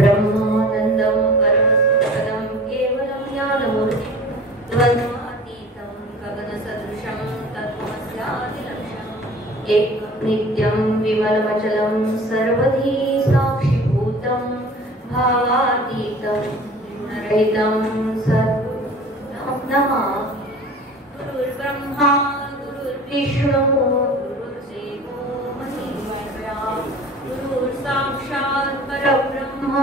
ब्रह्मानन्दं परमसुखदं केवलं ज्ञानमूर्तिं द्वन्द्वातीतं गगनसदृशं तत्त्वमस्यादिलक्ष्यम् एकं नित्यं विमलमचलं सर्वधी साक्षिभूतं भावातीतं रहितं सर्वं नमामि। गुरुर्ब्रह्मा गुरुर्विष्णु गुरुर्देवो महेश्वरः गुरुर्साक्षात् परब्रह्म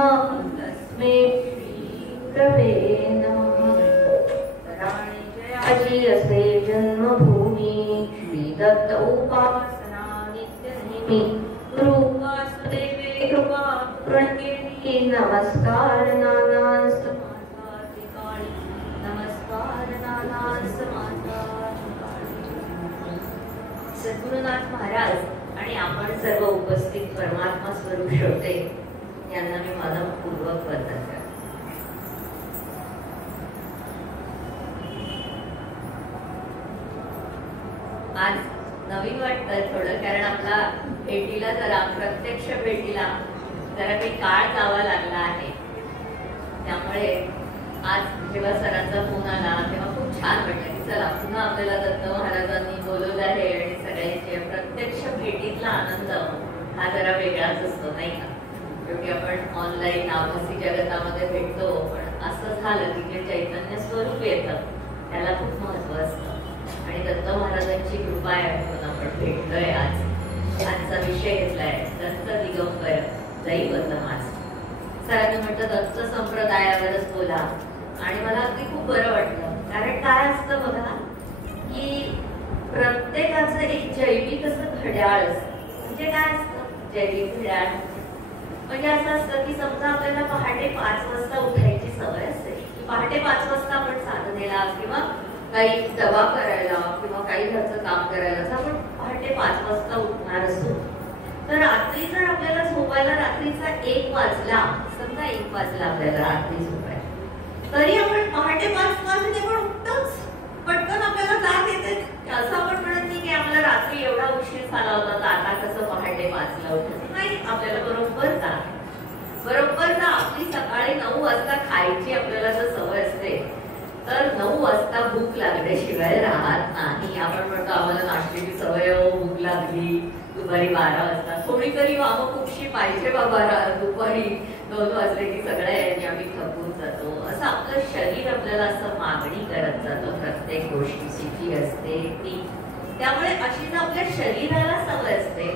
तस्मै श्रीगुरवे नमः। कराणे जयाजी असे जन्मभूमी श्रीदत्त उपासना नित्यनेमी गुरु वासुदेवे कृपा प्रणकेली नमस्कार नानान समासाधिकाळी नमस्कार नानान समासाधिकाळी। सद्गुरुनाथ महाराज आणि आपण सर्व उपस्थित परमात्मा स्वरूप श्रोते यांना मी मनपूर्वक वंदन करते। आज नवीन वाटतं थोडं, कारण आपला भेटीला जरा प्रत्यक्ष भेटीला जरा काही काळ जावा लागला आहे। त्यामुळे आज जेव्हा सरांचा फोन आला तेव्हा खूप छान वाटलं की चला पुन्हा आपल्याला दत्त महाराजांनी बोलवलं आहे आणि सगळ्यांचे प्रत्यक्ष भेटीतला आनंद हा जरा वेगळाच असतो, नाही का? शेवटी आपण ऑनलाईन आभासी जगतामध्ये भेटतो, पण असं झालं की जे चैतन्य स्वरूप येतं त्याला खूप महत्व असतं आणि दत्त महाराजांची कृपा आहे म्हणून आपण भेटलोय आज। आजचा विषय घेतलाय दत्त दिगंबर दैवत माझ। सरांनी म्हटलं दत्त संप्रदायावरच बोला आणि मला अगदी खूप बरं वाटलं, कारण काय असतं बघा की प्रत्येकाचं एक जैविक असं घड्याळ असतं। म्हणजे काय असतं जैविक घड्याळ? म्हणजे असं असतं की समजा आपल्याला पहाटे 5 वाजता उठायची सवय असते की पहाटे 5 वाजता आपण साधनेला किंवा काही दवा करायला किंवा काही घरचं काम करायला आपण पहाटे 5 वाजता उठणार असतो। तर रात्री जर आपल्याला झोपायला रात्रीचा 1 वाजला, समजा 1 वाजला आपल्याला रात्री झोपायला, तरी आपण पहाटे 5 वाजता पण उठतोच, पटकन आपल्याला जाग येते। असं आपण म्हणत नाही की आम्हाला रात्री एवढा उशीर झाला होता तर आता कसं पहाटे 5 ला उठायचं, नाही, आपल्याला बरोबर जाग। बरोबर ना आपली सकाळी 9 वाजता खायची आपल्याला जर सवय असते तर 9 वाजता भूक लागल्याशिवाय राहत नाही। आपण म्हणतो आम्हाला नाश्त्याची सवय हो, भूक लागली दुपारी 12 वाजता, थोडी तरी वामकुक्षी पाहिजे बाबा, दुपारी 2 वाजले की सगळ्यांनी आम्ही थकून जातो। असं आपलं शरीर आपल्याला असं मागणी करत जातं प्रत्येक गोष्टीची जी असते ती। त्यामुळे अशी जर आपल्या शरीराला सवय असते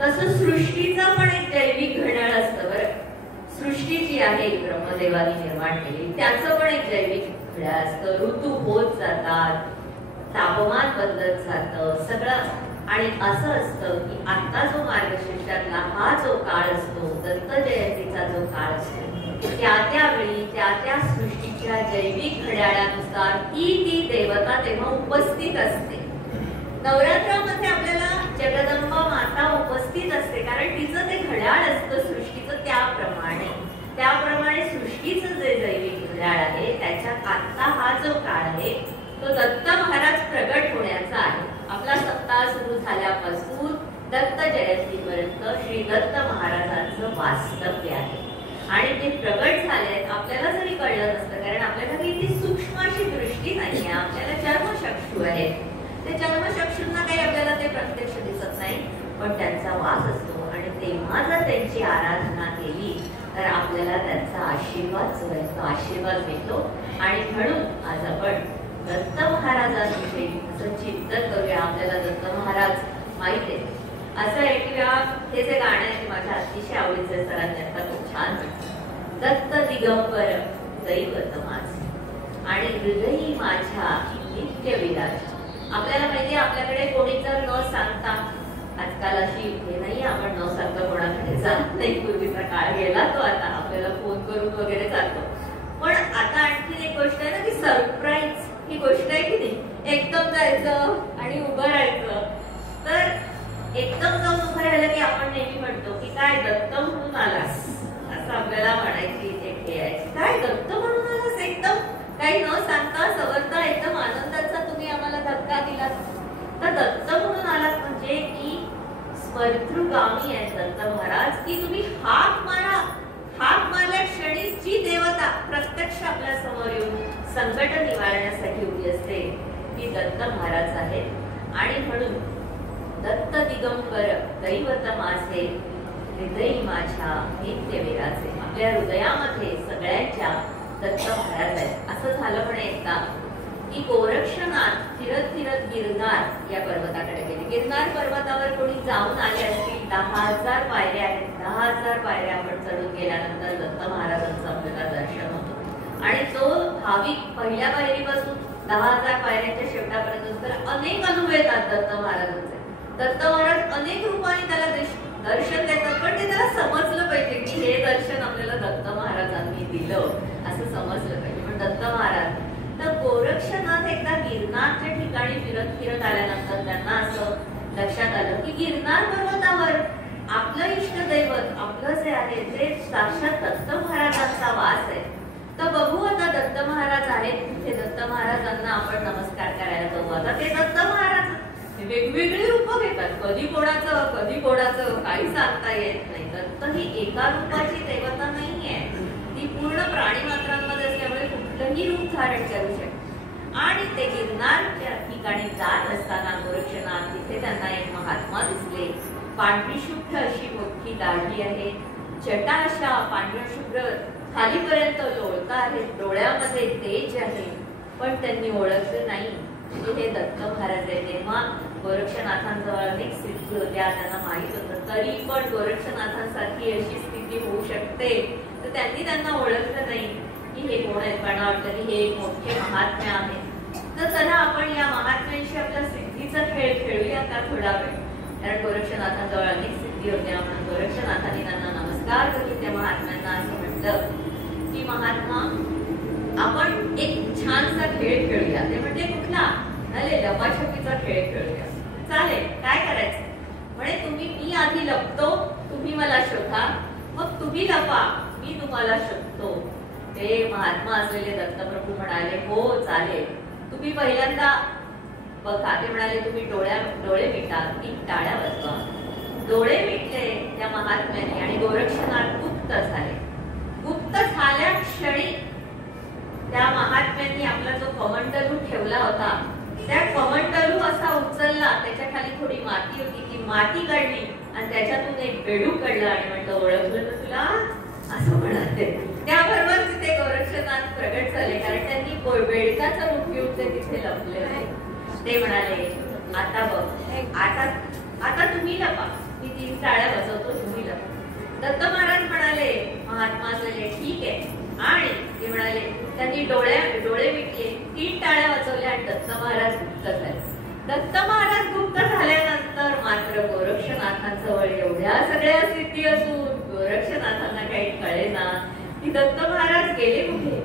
तसं सृष्टीचा पण एक जैविक घड्याळ असतं बरं। सृष्टी जी आहे ब्रह्मदेवानी निर्माण केली त्याचं पण एक जैविक घड्याळ असतं। ऋतू होत जातात, तापमान बदलत जातं सगळं, आणि असं असतं की आता जो मार्गशीर्षातला हा जो काळ असतो, दत्त जयंतीचा जो काळ असतो, त्यावेळी त्या सृष्टीच्या जैविक घड्याळानुसार ती देवता तेव्हा उपस्थित असते। नवरात्रामध्ये आपल्याला जगदंबा माता उपस्थित असते, कारण तिचं ते घड्याळ असतं सृष्टीचं। त्याप्रमाणे सृष्टीचं जे जैविक घड्याळ आहे त्याच्यात आता हा जो काळ आहे तो दत्त महाराज प्रगट होण्याचा आहे। आपला सप्ताह सुरू झाल्यापासून दत्त जयंतीपर्यंत श्री दत्त महाराजांचं वास्तव्य आहे आणि ते प्रगट झाले। आपल्याला जरी कळलं नसतं, कारण आपल्याला किती सूक्ष्म अशी दृष्टी नाहीये, आपल्याला चर्मचक्षु आहेत, ते चर्मचक्षूंना काही आपल्याला ते प्रत्यक्ष दिसत नाही, पण त्यांचा वास असतो आणि तेव्हा जर त्यांची आराधना केली तर आपल्याला त्यांचा आशीर्वाद जो आहे तो आशीर्वाद मिळतो। आणि म्हणून आज आपण दत्त महाराजांविषयी असं चिंतन करूया। आपल्याला दत्त महाराज माहित आहे, असं एक वेळा हे जे गाणं आहे माझ्या अतिशय आवडीचे, सरांनी आता खूप छान म्हटलं, दत्त दिगंबर दैवत माझ आणि हृदयी माझ्या नित्य विराज। आपल्याला माहिती आहे आपल्याकडे कोणी जर न सांगता, आजकाल अशी हे नाही आपण न सांगता कोणाकडे जात नाही, पूर्वीचा काळ गेला तो, आता आपल्याला फोन करून वगैरे जातो। पण आता आणखी एक गोष्ट आहे ना की सरप्राईज ही गोष्ट आहे की नाही, एकदम जायचं आणि उभं राहायचं। तर एकदम जाऊन उभं राहिलं की आपण नेहमी म्हणतो की काय दत्त म्हणून आलास, असं आपल्याला म्हणायची एक हे आहे, काय दत्त म्हणून आलास, एकदम काही न सांगता सवरता एकदम आनंदाचा तुम्ही आम्हाला धक्का दिलात। तर दत्त म्हणून आलात म्हणजे की स्मर्तृगामी आहेत दत्त महाराज, की तुम्ही हाक मारा, हाक मारल्या संकट निवारण्यासाठी उभी असते ती दत्त महाराज आहेत। आणि म्हणून दत्त दिगंबर दैवत माझे हृदयी माझ्या नित्य विराजे। आपल्या हृदयामध्ये सगळ्यांच्या दत्त महाराज आहेत। असं झालं पण एकदा की गोरक्षनाथ फिरत फिरत गिरनार या पर्वताकडे गेले। गिरनार पर्वतावर कोणी जाऊन आले असतील, 10,000 पायऱ्या आहेत, 10,000 पायऱ्या आपण चढून गेल्यानंतर दत्त महाराजांचं आपल्याला दर्शन होतं। आणि तो भाविक पहिल्या पायरीपासून 10,000 पायऱ्यांच्या शेवटापर्यंत तर अनेक अनुभव येतात दत्त महाराजांचे। दत्त महाराज अनेक रूपाने त्याला दर्शन देतात, पण ते त्याला समजलं पाहिजे की हे दर्शन आपल्याला दत्त महाराजांनी दिलं असं समजलं पाहिजे। पण दत्त महाराज तर गोरक्षनाथ एकदा गिरनारच्या ठिकाणी फिरत फिरत आल्यानंतर त्यांना असं लक्षात आलं की गिरनार पर्वतावर आपलं इष्टदैवत आपलं जे आहे ते साक्षात दत्त महाराजांचा वास आहे। तर बघू आता दत्त महाराज आहेत तिथे, दत्त महाराजांना आपण नमस्कार करायला जाऊ। आता ते दत्त महाराज वेगवेगळी रूप घेतात, कधी कोणाचं काही सांगता येत नाही। दत्त ही एका रूपाची देवता नाहीये, ती पूर्ण प्राणी मात्रांमध्ये असल्यामुळे कुठलंही रूप धारण करू शकते। आणि ते गिरनारच्या ठिकाणी जात असताना गोरक्षनाथ तिथे त्यांना एक महात्मा दिसले। पांढरी शुभ्र अशी मोठी दाढी आहे, जटा अशा पांढऱ्या शुभ्र खालीपर्यंत लोळता आहेत, डोळ्यामध्ये तेज आहे, पण त्यांनी ओळखलं नाही की हे दत्त महाराज आहे। तेव्हा गोरक्षनाथांजवळ अनेक सिद्धी होत्या, त्यांना माहित होतं, तरी पण गोरक्षनाथांसारखी अशी स्थिती होऊ शकते तर त्यांनी त्यांना ओळखलं नाही की हे कोण आहेत। पण वाटतं की हे मोठे महात्म्य आहेत। तर चला आपण या महात्म्यांशी आपल्या सिद्धीचा खेळ खेळूया का थोडा वेळ, कारण गोरक्षनाथांजवळ अनेक सिद्धी होत्या। म्हणून गोरक्षनाथांनी त्यांना नमस्कार करून त्या महात्म्यांना असं म्हटलं की महात्मा आपण एक छानसा खेळ खेळूया। ते म्हणजे कुठला? अरे लपाछपीचा खेळ खेळूया। चालेल, काय करायचं? म्हणे मी आधी लपतो, तुम्ही मला शोधा, मग तुम्ही लपा, मी तुम्हाला शोधतो। ते महात्मा असलेले दत्तप्रभू म्हणाले हो चालेल, तुम्ही पहिल्यांदा बघा। ते म्हणाले तुम्ही डोळे मिटा, 3 टाळ्या वाजवा। डोळे मिटले त्या महात्म्याने आणि गोरक्षनाथ गुप्त झाले। गुप्त झाल्या क्षणी त्या महात्म्यांनी आपला जो कमंडलू ठेवला होता त्या कमंडलू असा उचलला, त्याच्या खाली थोडी माती होती, ती माती काढली आणि त्याच्यातून एक बेडूक काढला आणि म्हणतो ओळखलं ना तुला, असं म्हणाले। त्याबरोबर तिथे गोरक्षनाथ प्रगट झाले, कारण त्यांनी बेडकाचं रूप घेऊन ते तिथे लपले होते। ते म्हणाले आता बघ, आता तुम्ही लपा, मी 3 टाळ्या वाजवतो, तुम्ही लपा। दत्त महाराज म्हणाले, महात्मा असलेले ठीक आहे। आणि ते म्हणाले, त्यांनी डोळे मिटले, 3 टाळ्या वाजवल्या आणि दत्त महाराज गुप्त झाले। दत्त महाराज गुप्त झाल्यानंतर मात्र गोरक्षनाथांजवळ एवढ्या सगळ्या सिद्धी असून गोरक्षनाथांना काही कळेना की दत्त महाराज गेले कुठे।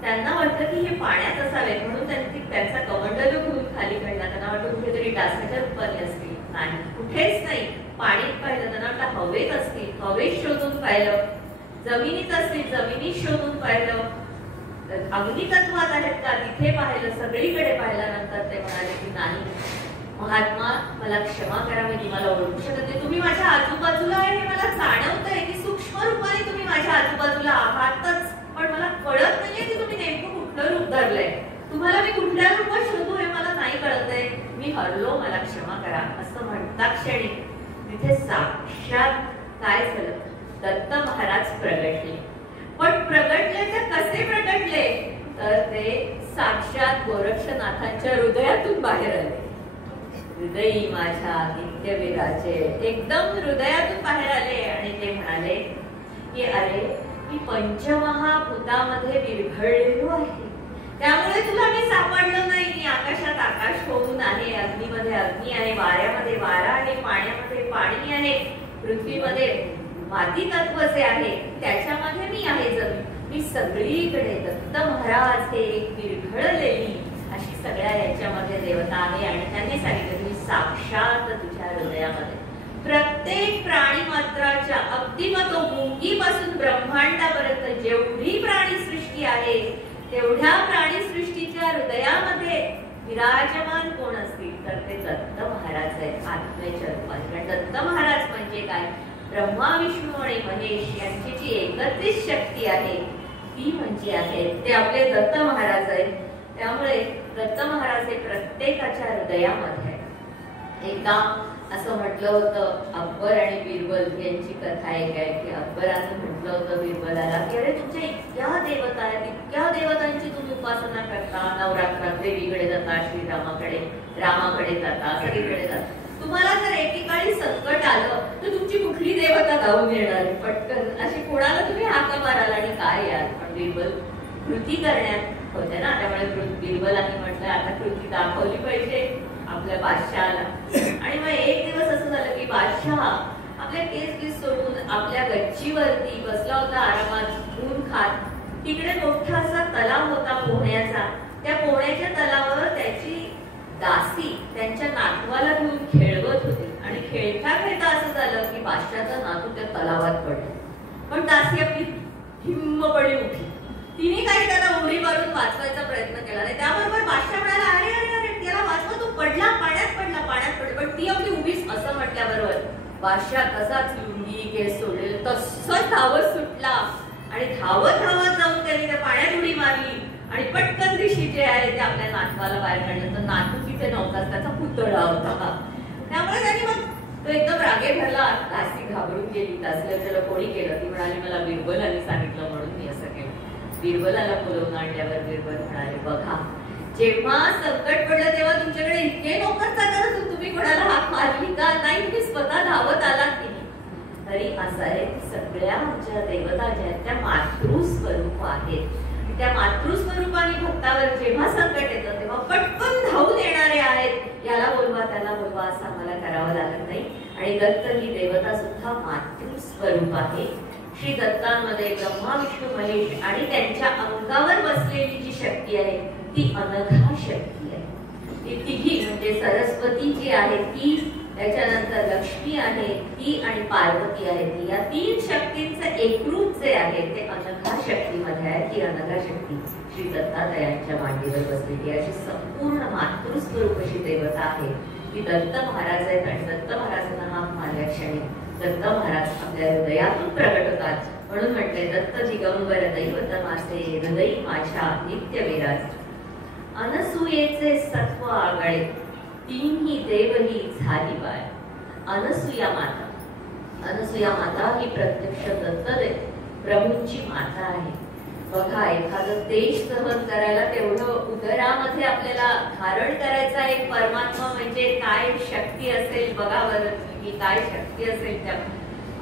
त्यांना वाटलं की हे पाण्यात असावे, म्हणून त्यांनी त्यांचा कमंडलू घेऊन खाली काढला। त्यांना वाटलं कुठेतरी डासाच्या रूपाने असतील, नाही, कुठेच नाही। पाणीत पाहिलं, त्यांना वाटलं हवेत असतील, हवेत शोधून पाहिलं, जमिनीत असतील, जमिनीत शोधून पाहिलं, अग्नितत्वात आहेत का तिथे पाहिलं, सगळीकडे पाहिल्यानंतर ते म्हणाले की नाही महात्मा, मला क्षमा करा, मी तुम्हाला ओळखू शकत नाही, तुम्ही माझ्या आजूबाजूला आहे हे मला जाणवतंय की सूक्ष्म रूपाने तुम्ही माझ्या आजूबाजूला आहातच, पण मला कळत नाहीये की तुम्ही नेमकं कुठलं रूप धरलंय, तुम्हाला मी कुठल्या रूपात शोधू हे मला नाही कळतंय, मी हरलो, मला क्षमा करा। असं म्हणता क्षणी तिथे साक्षात काय झालं, दत्त महाराज प्रगटले। पण प्रगटले तर कसे प्रगटले, तर ते साक्षात गोरक्षनाथांच्या हृदयातून बाहेर आले। हृदयी माझ्या नित्य विराजे, एकदम हृदयातून बाहेर आले आणि ते म्हणाले की अरे मी पंचमहाभूतामध्ये विरघळलेलो आहे, त्यामुळे तुला मी सापडलो नाही। मी आकाशात आकाश होऊन आहे, अग्नीमध्ये अग्नी आहे, वाऱ्यामध्ये वारा आहे, पाण्यामध्ये पाणी आहे, पृथ्वीमध्ये माती तत्व जे आहे त्याच्यामध्ये मी आहे, जमीन, मी सगळीकडे दत्त महाराज हे एक विरघळलेली अशी सगळ्या याच्यामध्ये देवता आहे। आणि त्यांनी सांगितलं तुम्ही साक्षात तुझ्या हृदयामध्ये प्रत्येक प्राणी मात्राच्या अगदी मग तो मुंगीपासून ब्रह्मांडापर्यंत जेवढी प्राणी सृष्टी आहे तेवढ्या प्राणी सृष्टीच्या हृदयामध्ये विराजमान कोण असतील तर ते दत्त महाराज आहेत आत्म्याच्या रूपात। कारण दत्त महाराज म्हणजे काय, ब्रह्मा विष्णू आणि महेश यांची जी एकत्रित शक्ती आहे ती म्हणजे आहे ते आपले दत्त महाराज आहेत। त्यामुळे दत्त महाराज हे प्रत्येकाच्या हृदयामध्ये एकदा असं म्हटलं होतं, अकबर आणि बिरबल यांची कथा एक आहे की अकबराने म्हटलं होतं बिरबलाला की अरे तुमच्या इतक्या देवता आहेत, इतक्या देवतांची तुम्ही उपासना करता, नवरात्रात देवीकडे जाता, श्रीरामाकडे रामाकडे जाता, सगळीकडे जाता, तुम्हाला जर एकेकाळी संकट आलं तर तुमची कुठली देवता धावून येणार पटकन, अशी कोणाला तुम्ही हाका माराल आणि काय यार. पण बिरबल कृती करण्यात होते ना, त्यामुळे बिरबलांनी म्हटलं आता कृती दाखवली पाहिजे आपल्या बादशहाला. आणि मग एक दिवस असं झालं की बादशाह आपल्या केस सोडून आपल्या गच्चीवरती बसला होता आरामात ऊन खात. तिकडे मोठा असा तलाव होता पोहण्याचा. त्या पोहण्याच्या तलावावर त्याची दासी त्यांच्या नातवाला घेऊन खेळवत होती आणि खेळता खेळता असं झालं की बादशाचा नातू त्या तलावात पडला. पण दासी आपली हिम्मपणे उठली, तिने काही त्याला उडी मारून वाचवायचा प्रयत्न केला नाही. त्याबरोबर बादशाह म्हणाला अरे अरे अरे त्याला वाचवा, तो पडला, पाण्यात पडला, पाण्यात पडला. पण ती आपली उभीच. असं म्हटल्याबरोबर बादशाह तसाच लुंगी केस सोडलेलं तसंच धावत सुटला आणि धावत धावत जाऊन त्याने त्या पाण्यात उडी मारली आणि पटकन ऋषी जे आहे ते आपल्या नातवाला बाहेर काढलं. तर नातू तिथे नव्हताच, त्याचा पुतळा होता. त्यामुळे त्याने मग तो एकदम रागे भरला. दासी घाबरून गेली. दासीला त्याला कोणी केलं? ती म्हणाली मला बिरबलांनी सांगितलं म्हणून मी असं केलं. बिरबलाला बोलवून आणल्यावर बिरबल म्हणाले बघा, जेव्हा संकट पडलं तेव्हा तुमच्याकडे इतके नोकर चाकर असून तुम्ही कोणाला हाक मारली का नाही? तुम्ही स्वतः धावत आलात की. तरी असं आहे सगळ्या आमच्या देवता ज्या त्या मातृस्वरूप आहेत. त्या मातृस्वरूपाने भक्तावर जेव्हा संकट येतं तेव्हा पटकन धावून येणारे आहेत. याला बोलवा त्याला बोलवा असं आम्हाला करावं लागत नाही. आणि दत्त ही देवता सुद्धा मातृस्वरूप आहे. श्री दत्तांमध्ये ब्रह्मा विष्णू महेश आणि त्यांच्या अंगावर बसलेली जी शक्ती आहे ती अनघा शक्ती आहे. ती तिघी म्हणजे सरस्वती जी आहे ती, त्याच्यानंतर लक्ष्मी आहे ती आणि पार्वती आहे ती, या तीन शक्तींचे एकरूप जे आहे ते अनघा शक्तीमध्ये आहे. ती अनघा शक्ती श्री दत्तात्रयांच्या मांडीवर बसलेली अशी संपूर्ण मातृस्वरूप अशी देवता आहे ती दत्त महाराज आहेत. आणि दत्त महाराजांना हाक मारल्या क्षणी दत्त महाराज आपल्या हृदयातून प्रगट होतात. म्हणून म्हटले दत्त दिगंबर दैवत मासे हृदयी माझ्या नित्य विराज. अनसूयेचे सत्व आगळे तीनही देवही झाली बाय. अनसूया माता, अनसूया माता ही प्रत्यक्ष दत्त प्रभूंची माता आहे. बघा एखादं तेज सहन करायला तेवढं उदरामध्ये आपल्याला धारण करायचा एक परमात्मा म्हणजे काय शक्ती असेल बघा बरं, की काय शक्ती असेल त्या.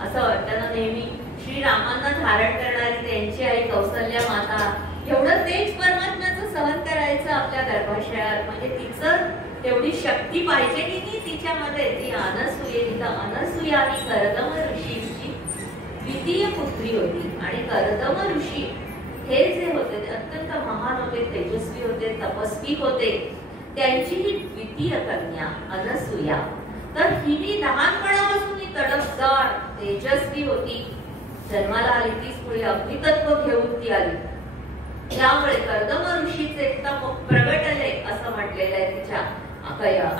असं वाटतं ना नेहमी श्रीरामांना धारण करणारी त्यांची आई कौसल्या माता, एवढं तेज परमात्म्याचं सहन करायचं आपल्या गर्भाशयात म्हणजे तिचं तेवढी शक्ती पाहिजे की नाही तिच्यामध्ये. ती अनसूये, तिथं अनसूया ही कर्दम ऋषींची द्वितीय पुत्री होती. आणि कर्दम ऋषी हे जे होते ते अत्यंत महान होते, तेजस्वी होते, तपस्वी होते. त्यांची ही द्वितीय कन्या अनसूया. तर ही लहानपणापासून ही तडफदार तेजस्वी होती. जन्माला आली तीच पुढे अग्नितत्व घेऊन ती आली. त्यामुळे कर्दम ऋषीचे प्रगटले असं म्हटलेलं आहे. तिच्या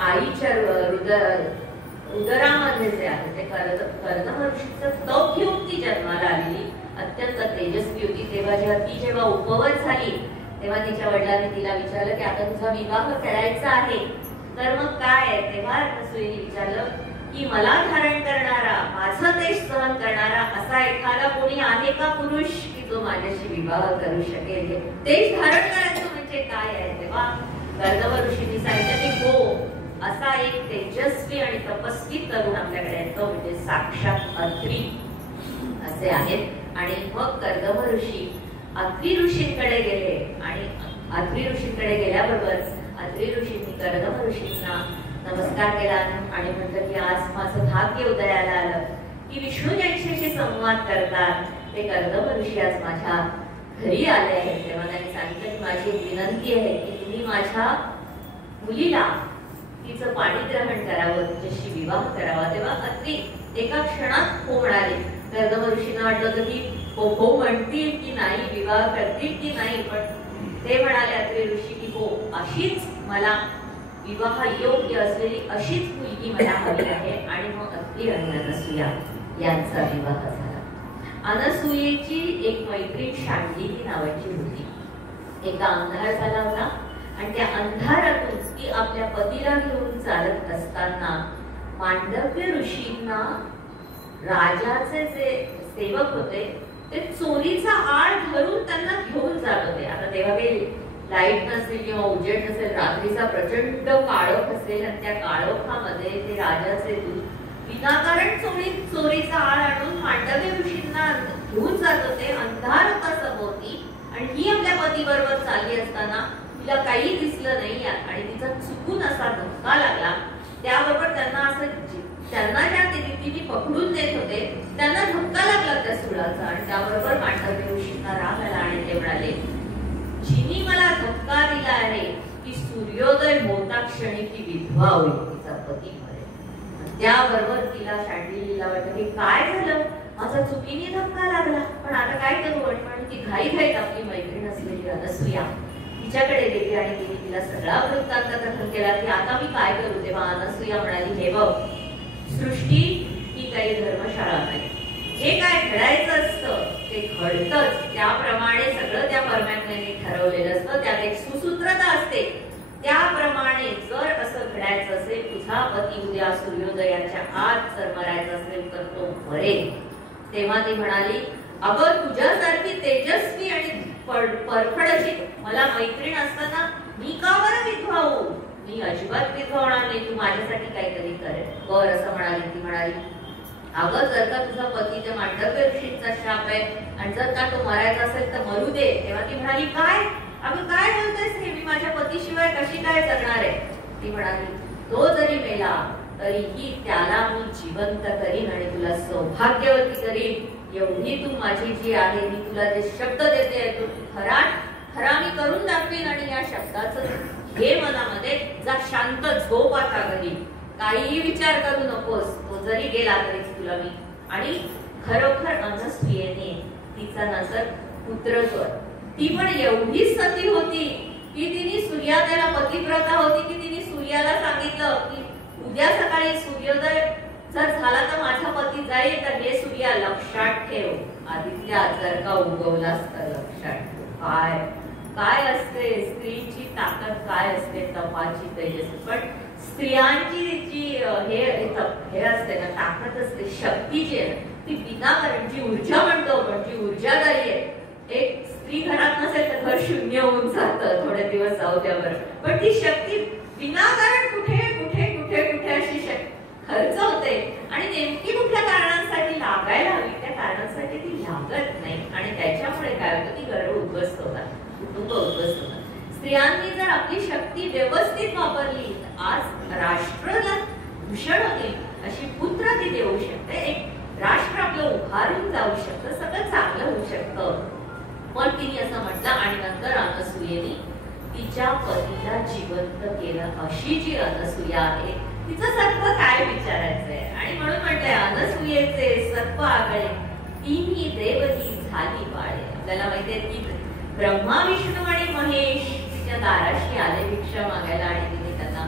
आईच्या उदरामध्ये जे आहे ते कर्दम ऋषीचं तप घेऊन ती जन्माला आलेली. अत्यंत तेजस्वी होती. तेव्हा जेव्हा उपवत झाली तेव्हा तिच्या वडिलांनी तिला विचारलं की आता तुझा विवाह करायचा आहे तर मग काय. तेव्हा अनसूयेने विचारलं की मला धारण करणारा, माझं तेज सहन करणारा असा एखादा कोणी आहे का पुरुष की जो माझ्याशी विवाह करू शकेल. तेज धारण करायचं म्हणजे काय आहे. तेव्हा कर्दम ऋषींनी सांगितलं की हो, असा एक तेजस्वी आणि तपस्वी तरुण आपल्याकडे येतो म्हणजे साक्षात अत्रि असे आहेत. आणि मग कर्दम ऋषी अत्रि ऋषींकडे गेले आणि अत्रि ऋषींकडे गेल्याबरोबर अत्रि ऋषींनी कर्दम ऋषींना नमस्कार केला आणि म्हटलं की आज माझं भाग्य उदयाला आलं की विष्णू ज्यांच्याशी संवाद करतात ते कर्दम ऋषी आज माझ्या घरी आले आहेत. तेव्हा त्यांनी सांगितलं की माझी विनंती आहे की तुम्ही माझ्या मुलीला तिचं पाणी ग्रहण करावं, तिच्याशी विवाह करावा. तेव्हा अत्रि एका क्षणात हो म्हणाले. कर्दम ऋषींना वाटलं होतं की हो म्हणतील की नाही, विवाह करतील की नाही. पण ते म्हणाले अत्रि ऋषी की हो, अशीच मला विवाह योग्य असलेली अशीच मुलगी मला हवी आहे. आणि मग अत्रि आणि अनसूया यांचा विवाह झाला. अनसूयेची एक मैत्रीण शांडिनी नावाची होती. एकदा अंधार झाला होता आणि त्या अंधारातून ती आपल्या पतीला घेऊन चालत असताना मांडव्य ऋषींना राजाचे जे सेवक होते ते चोरीचा आळ धरून त्यांना घेऊन जात होते. आता तेव्हा काही लाईट नसेल किंवा उजेड नसेल, रात्रीचा प्रचंड काळोख असेल आणि त्या काळोखामध्ये ते राजाचे दूत विनाकारण चोरीचा आळ आणून मांडव्य ऋषींना घेऊन जात होते. अंधार होता सभोवती आणि ही आपल्या पतीबरोबर चालली असताना तिला काही दिसलं नाही आणि तिचा चुकून असा धक्का लागला. त्याबरोबर त्यांना ज्या तिने पकडून देत होते त्यांना धक्का लागला त्या सुळाचा आणि त्याबरोबर मांडव्य ऋषींना राग आला आणि ते म्हणाले, जिनी मला धक्का दिला आहे की सूर्योदय होता क्षणी ती विधवा होईल, तिचा पती मरेल. त्याबरोबर तिला शांडिलीला वाटलं की काय झालं, माझा चुकीने धक्का लागला, पण आता काय करू. आणि म्हणून ती घाईघाईत आपली मैत्रीण असलेली अनसूया तिच्याकडे गेली आणि तिने तिला सगळा वृत्तांत कथन केला की आता मी काय करू. तेव्हा अनसूया म्हणाली, हे बघ, सृष्टी ही काही धर्मशाळा नाही, जे काय घडायचं असतं ते घडतंच. त्याप्रमाणे सगळं त्या परमात्म्याने ठरवलेलं असतं, त्यात एक सुसूत्रता असते. त्याप्रमाणे जर असं घडायचं असेल, तुझा पती उद्या सूर्योदयाच्या आत जर मरायचं असेल तर तो मरेल. तेव्हा ती म्हणाली, अगं तुझ्यासारखी तेजस्वी आणि परखड अशी मला मैत्रीण असताना मी का बरं विधवा होऊ. मी अजिबात विधवा होणार नाही, तू माझ्यासाठी काहीतरी करेल. बर असं म्हणाली. ती म्हणाली, अगं जर का तुझा पती त्या मांडव्य ऋषींचा शाप आहे आणि जर का तो मरायचा असेल तर मरू दे. तेव्हा ती म्हणाली, काय अगं काय बोलतेस हे, मी माझ्या पतीशिवाय कशी काय जगणार आहे. ती म्हणाली, तो जरी मेला तरीही त्याला मी जिवंत करीन आणि तुला सौभाग्यवती करीन. एवढी तू माझी जी आहे, मी तुला जे शब्द देते तो खरा मी करून दाखवीन. आणि या शब्दाचं हे मनामध्ये जा, शांत झोप आता घरी, काहीही विचार करू नकोस. तो जरी गेला तरी तुला मी. आणि खरोखर अनसूयेने तिचा नंतर पुत्रत्व, ती पण एवढी सती होती की तिने सूर्या, त्याला पतिव्रता होती की तिने सूर्याला सांगितलं की उद्या सकाळी सूर्योदय जर झाला तर माझा पती जाईल, तर हे सूर्या लक्षात ठेव, आदित्य जर का उगवलास तर लक्षात ठेव. काय असते स्त्रीची ताकद, काय असते तपाची तेजस्वी. पण स्त्रियांची जी हे असते ना, ताकद असते, शक्ती जी आहे ती विनाकारण, जी ऊर्जा म्हणतो आपण, जी ऊर्जादायी आहे. एक स्त्री घरात नसेल तर घर शून्य होऊन जातं थोडे दिवस जाऊ द्यावर. पण ती शक्ती विनाकारण कुठे कुठे कुठे कुठे अशी खर्च होते आणि नेमकी कुठल्या कारणांसाठी लागायला हवी त्या कारणांसाठी ती लागत नाही. आणि त्याच्यामुळे काय होतं, ती गर्भ उद्ध्वस्त होतात, कुटुंब उद्ध्वस्त होतात. स्त्रियांनी जर आपली शक्ती व्यवस्थित वापरली तर आज राष्ट्राला भूषण होतील अशी पुत्र ती देऊ शकते. एक राष्ट्र आपलं उभारून जाऊ शकतं, सगळं चांगलं होऊ शकतं. पण तिने असं म्हटलं आणि नंतर अनसूयेने तिच्या पतीला जिवंत केलं. अशी जी अनसूया आहे तिचं सत्व काय विचारायचंय. आणि म्हणून म्हटलंय, अनसूयेचे सत्व आगळे तिन्ही देवही झाली बाळे. आपल्याला माहितीये की ब्रह्मा, विष्णू आणि महेश तिच्या दाराशी आले भिक्षा मागायला आणि तिने त्यांना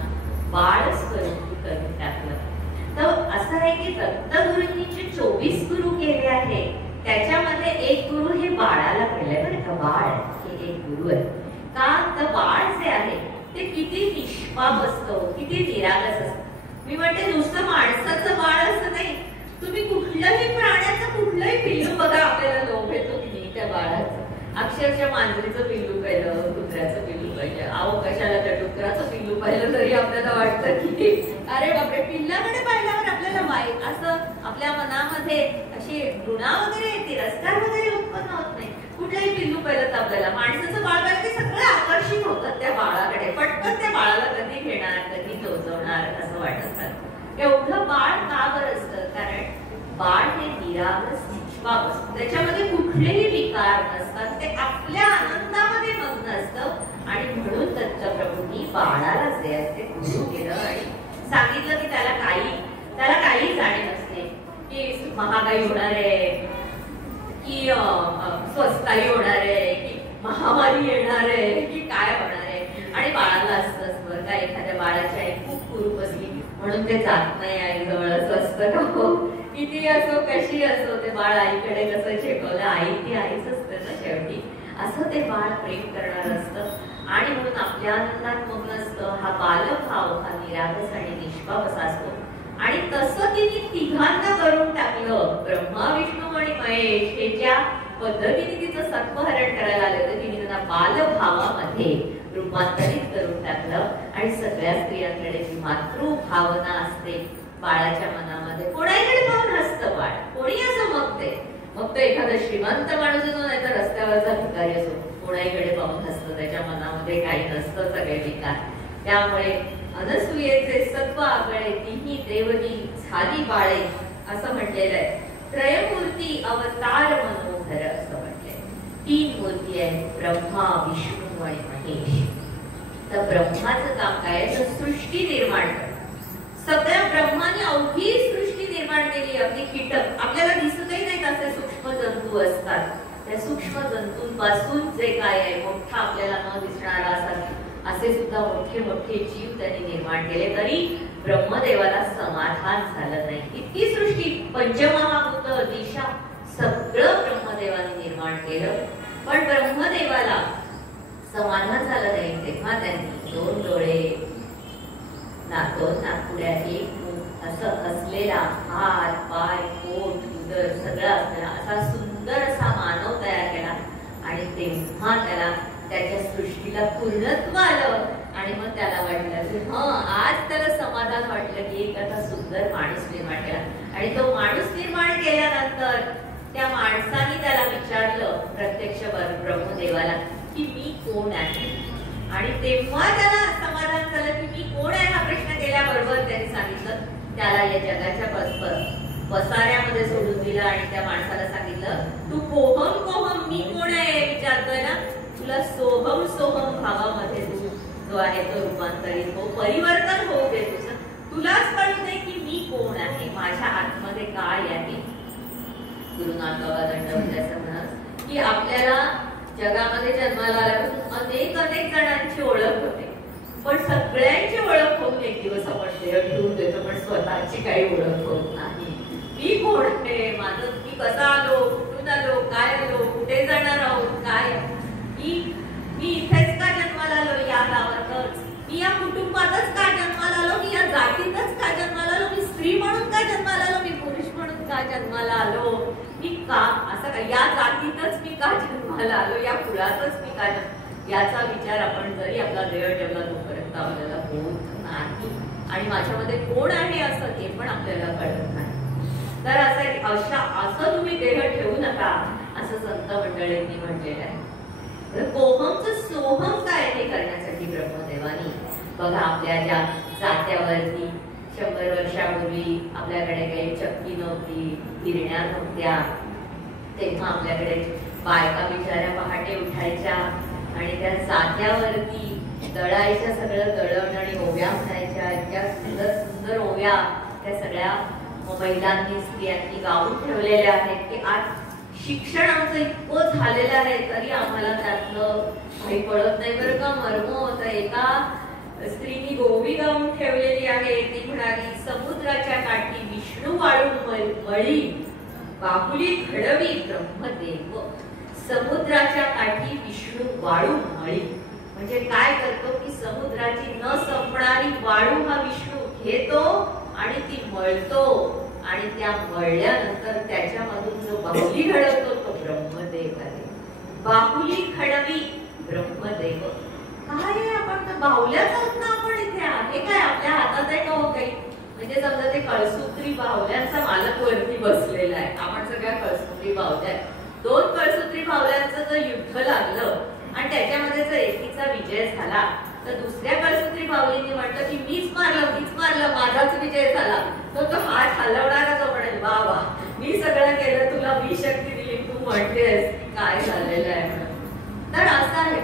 बाळ स्वरूपी करून टाकलं. तर असं आहे की दत्तगुरूंनी जे 24 गुरु केले आहे त्याच्यामध्ये एक गुरु हे बाळाला कळलंय बरं का. बाळ हे एक गुरु आहे का, तर बाळ जे आहे ते किती निष्पाप असतं, किती निरागस असतं. मी म्हणते नुसतं माणसाचं बाळ असं नाही, तुम्ही कुठल्याही प्राण्याचं कुठलंही पिल्लू बघा, आपल्याला लोभ येतो की नाही त्या बाळाचं. अक्षरशः मांजरीचं पिल्लू पाहिलं, कुत्र्याचं पिल्लू पाहिलं, आहो कशाला त्या डुकराचं पिल्लू पाहिलं तरी आपल्याला वाटतं की अरे बापरे. पिल्लाकडे पाहिल्यावर आपल्याला वाईट असं आपल्या मनामध्ये अशी घृणा वगैरे, तिरस्कार वगैरे उत्पन्न होत नाही. कुठलंही पिल्लू पाहिलं तर आपल्याला, माणसाचं बाळ पाहिलं की सगळे आकर्षित होतात त्या बाळाकडे, पटकन त्या बाळाला कधी घेणार, कधी टोचवणार असं वाटत. एवढं बाळ का बरं असतं, कारण बाळ हे निरागस निष्पाप असतं, त्याच्यामध्ये कुठलेही विकार नसतात, ते आपल्या आनंदामध्ये मग्न असतं. आणि म्हणून दत्तप्रभूंनी बाळाला जे असते गुरु केलं आणि सांगितलं की त्याला काही जाणीव नसते की महागाई होणार आहे, की स्वस्ताई होणार आहे, की महामारी येणार आहे, की काय होणार आहे. आणि बाळाला असतं बरं का, एखाद्या बाळाची आई खूप कुरूप असली म्हणून ते जात नाही आई जवळ, असं असतं का हो. किती असो कशी असो ते बाळ आईकडे कसं शिकवलं, आई ती आईच असते ना शेवटी, असं ते बाळ प्रेम करणार असतं. आणि म्हणून आपल्या आनंदात मग्न असतं. हा बालभाव हा निरागस आणि निष्पाप असा असतो. आणि तसं तिने तिघांना करून टाकलं. ब्रह्मा, विष्णू आणि महेश हे ज्या पद्धतीने तिचं सत्वहरण करायला आलं होतं तिने त्यांना बालभावामध्ये रूपांतरित करून टाकलं. आणि सगळ्या स्त्रियांकडे जी मातृभावना असते बाळाच्या मनामध्ये, कोणाकडे पाहून हसतं बाळ, कोणी असं मग तो एखादा श्रीमंत माणूस असो नाही तर रस्त्यावरचा भिकारी असो, कोणाकडे पाहून हसतं. त्याच्या मनामध्ये काही नसतं सगळे विकार. त्यामुळे अनसूयेचे सत्व आगळे तिही देवनी झाली बाळे असं म्हटलेलं आहे. त्रयमूर्ती अवतार मनोहर असं म्हटलंय. 3 मूर्ती आहेत, ब्रह्मा, विष्णू आणि महेश. तर ब्रह्माचं काम काय आहे तर सृष्टी निर्माण करणं. सगळ्या ब्रह्माने अवघी सृष्टी निर्माण केली. अगदी कीटक आपल्याला दिसतही नाहीत असे सूक्ष्म जंतू असतात. त्या सूक्ष्म जंतूंपासून जे काय आहे मोठा आपल्याला न दिसणारा असे सुद्धा मोठे मोठे जीव त्यांनी निर्माण केले. तरी ब्रह्मदेवाला समाधान झालं नाही. इतकी सृष्टी, पंचमहाभूत, दिशा सगळं ब्रह्मदेवाने निर्माण केलं. पण ब्रह्मदेवाला समाधान झालं नाही. तेव्हा त्यांनी 2 डोळे, नाकपुड्या, एक मुख असं असलेला, हात, पाय, पोट, उदर सगळं असलेला असा सुंदर असा मानव तयार केला. आणि तेव्हा त्याला त्याच्या सृष्टीला पूर्णत्व आलं. आणि मग त्याला वाटलं की आज त्याला समाधान वाटलं की एक आता सुंदर माणूस निर्माण केला. आणि तो माणूस निर्माण केल्यानंतर त्या माणसाने त्याला विचारलं प्रत्यक्ष ब्रह्मदेवाला की मी कोण आहे. आणि तेव्हा त्याला समाधान झालं की मी कोण आहे हा प्रश्न केल्याबरोबर त्यांनी सांगितलं त्याला या जगाच्या पसाऱ्यामध्ये सोडून दिलं. आणि त्या माणसाला सांगितलं तू कोहम मी कोण आहे विचारतोय ना, तुला सोहम भावामध्ये तू जो आहे तो रूपांतरित हो, परिवर्तन होऊ दे. तुलाच कळू दे की मी कोण आहे, माझ्या आतमध्ये काय आहे. गुरुनाथ बाबा दंडवत असं म्हणत की आपल्याला जगामध्ये जन्माला आल्यापासून अनेक जणांची ओळख होते. पण सगळ्यांची ओळख होऊन एक दिवस आपण देह ठेवून देतो, पण स्वतःची काही ओळख होत नाही. मी कोण आहे, माझं मी कसा आलो, कुठून आलो, काय आलो, कुठे जाणार आहोत, काय मी इथेच का जन्माला आलो, या गावातच, मी या कुटुंबातच का जन्माला आलो, मी या जातीतच का जन्माला आलो, मी स्त्री म्हणून का जन्माला आलो, मी पुरुष म्हणून का जन्माला आलो, मी का असं का या जातीतच मी का जन्माला आलो, या कुळातच मी का याचा विचार आपण जरी आपला देह ठेवला तोपर्यंत आपल्याला होत नाही. आणि माझ्यामध्ये कोण आहे असं ते पण आपल्याला कळत नाही. तर असं तुम्ही देह ठेवू नका असं संत मंडळींनी म्हटलेलं आहे. कोहमचं सोहम काय हे करण्यासाठी ब्रह्मदेवानी बघा आपल्या ज्या जात्यावरती 100 वर्षापूर्वी आपल्याकडे काही चक्की नव्हती, गिरण्या नव्हत्या, तेव्हा आपल्याकडे बायका बिचाऱ्या पहाटे उठायच्या आणि त्या जात्यावरती दळायच्या, सगळं दळण आणि ओव्या म्हणायच्या. इतक्या सुंदर सुंदर ओव्या त्या सगळ्या महिलांनी स्त्रियांनी गाऊन ठेवलेल्या आहेत की आज शिक्षण आमचं इतकं झालेलं आहे तरी आम्हाला त्यातलं काही कळत नाही बरं का. मर्म होतं. एका स्त्रीनी गोवी गाऊन ठेवलेली आहे. ती म्हणाली समुद्राच्या काठी विष्णू वाळून मळी, बाहुली घडवी ब्रह्मदेव. समुद्राच्या काठी विष्णू वाळून मळी म्हणजे काय करतो की समुद्राची न संपणारी वाळू हा विष्णू घेतो आणि ती मळतो. आणि त्या मळल्यानंतर त्याच्यामधून जो बाहुली घडवतो तो ब्रह्मदेव आहे. बाहुली घडवी ब्रह्मदेव. काय आपण तर बाहुल्याच आहोत ना आपण इथे. आहे काय आपल्या हातात आहे का हो काही. म्हणजे समजा ते कळसूत्री बाहुल्यांचा मालक वरती बसलेला आहे. आपण सगळ्या कळसूत्री बाहुल्या, 2 कळसूत्री बाहुल्यांचं जर युद्ध लागलं आणि त्याच्यामध्ये जर एकीचा विजय झाला तर दुसऱ्या कळसूत्री बाहुलीने म्हटलं की मीच मारलं माझाच विजय झाला. तर तो हात हलवणारा जो म्हणेल वा वा मी सगळं केलं, तुला मी शक्ती दिली, तू म्हणतेस काय झालेलं आहे म्हणून. तर असं आहे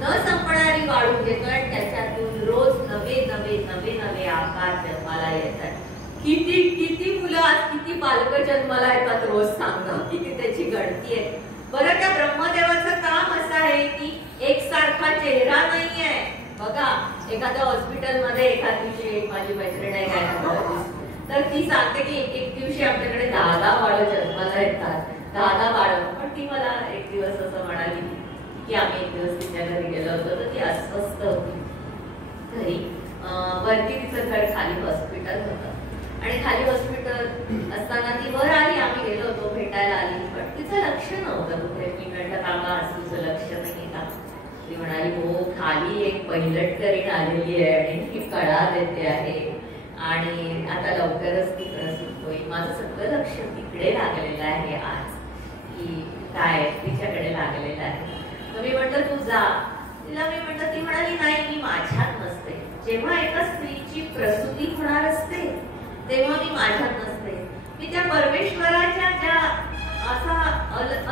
न संपणारी वाळू घेतो आणि त्याच्यातून रोज नवे नवे नवे नवे आकार जन्माला येतात. किती किती मुलं आज किती बालक जन्माला येतात रोज सांगा, किती त्याची गणती आहे. बरं त्या ब्रह्मदेवाचं काम असं आहे की एकसारखा चेहरा नाहीये. बघा एखाद्या हॉस्पिटलमध्ये एखाद दिवशी एक माझी मैत्रीण आहे काय तर ती सांगते की एक दिवशी आपल्याकडे 10 बाळं जन्माला येतात, 10 बाळं. पण ती मला एक दिवस असं म्हणाली की आम्ही एक दिवस तिच्या घरी गेलो होतो तर ती अस्वस्थ होती घरी. वरती तिचं घर, खाली हॉस्पिटल होतं आणि खाली हॉस्पिटल असताना ती वर आली, आम्ही गेलो होतो, भेटायला आली, पण तिचं लक्ष नव्हतं कुठे. मी म्हटलं काका आज तुझं लक्ष नाही का? ती म्हणाली हो, खाली एक पैलटकरीण आलेली आहे आणि ती कळा देते आहे आणि आता लवकरच ती प्रसूत होईल. माझं सगळं लक्ष तिकडे लागलेलं आहे आज, की काय तिच्याकडे लागलेलं आहे. तर मी म्हटलं तू जा. तिला मी म्हटलं, ती म्हणाली नाही मी माझ्यात नसते. जेव्हा एका स्त्रीची प्रसूती होणार असते तेव्हा मी माझ्यात नसते. मी त्या परमेश्वराच्या ज्या असा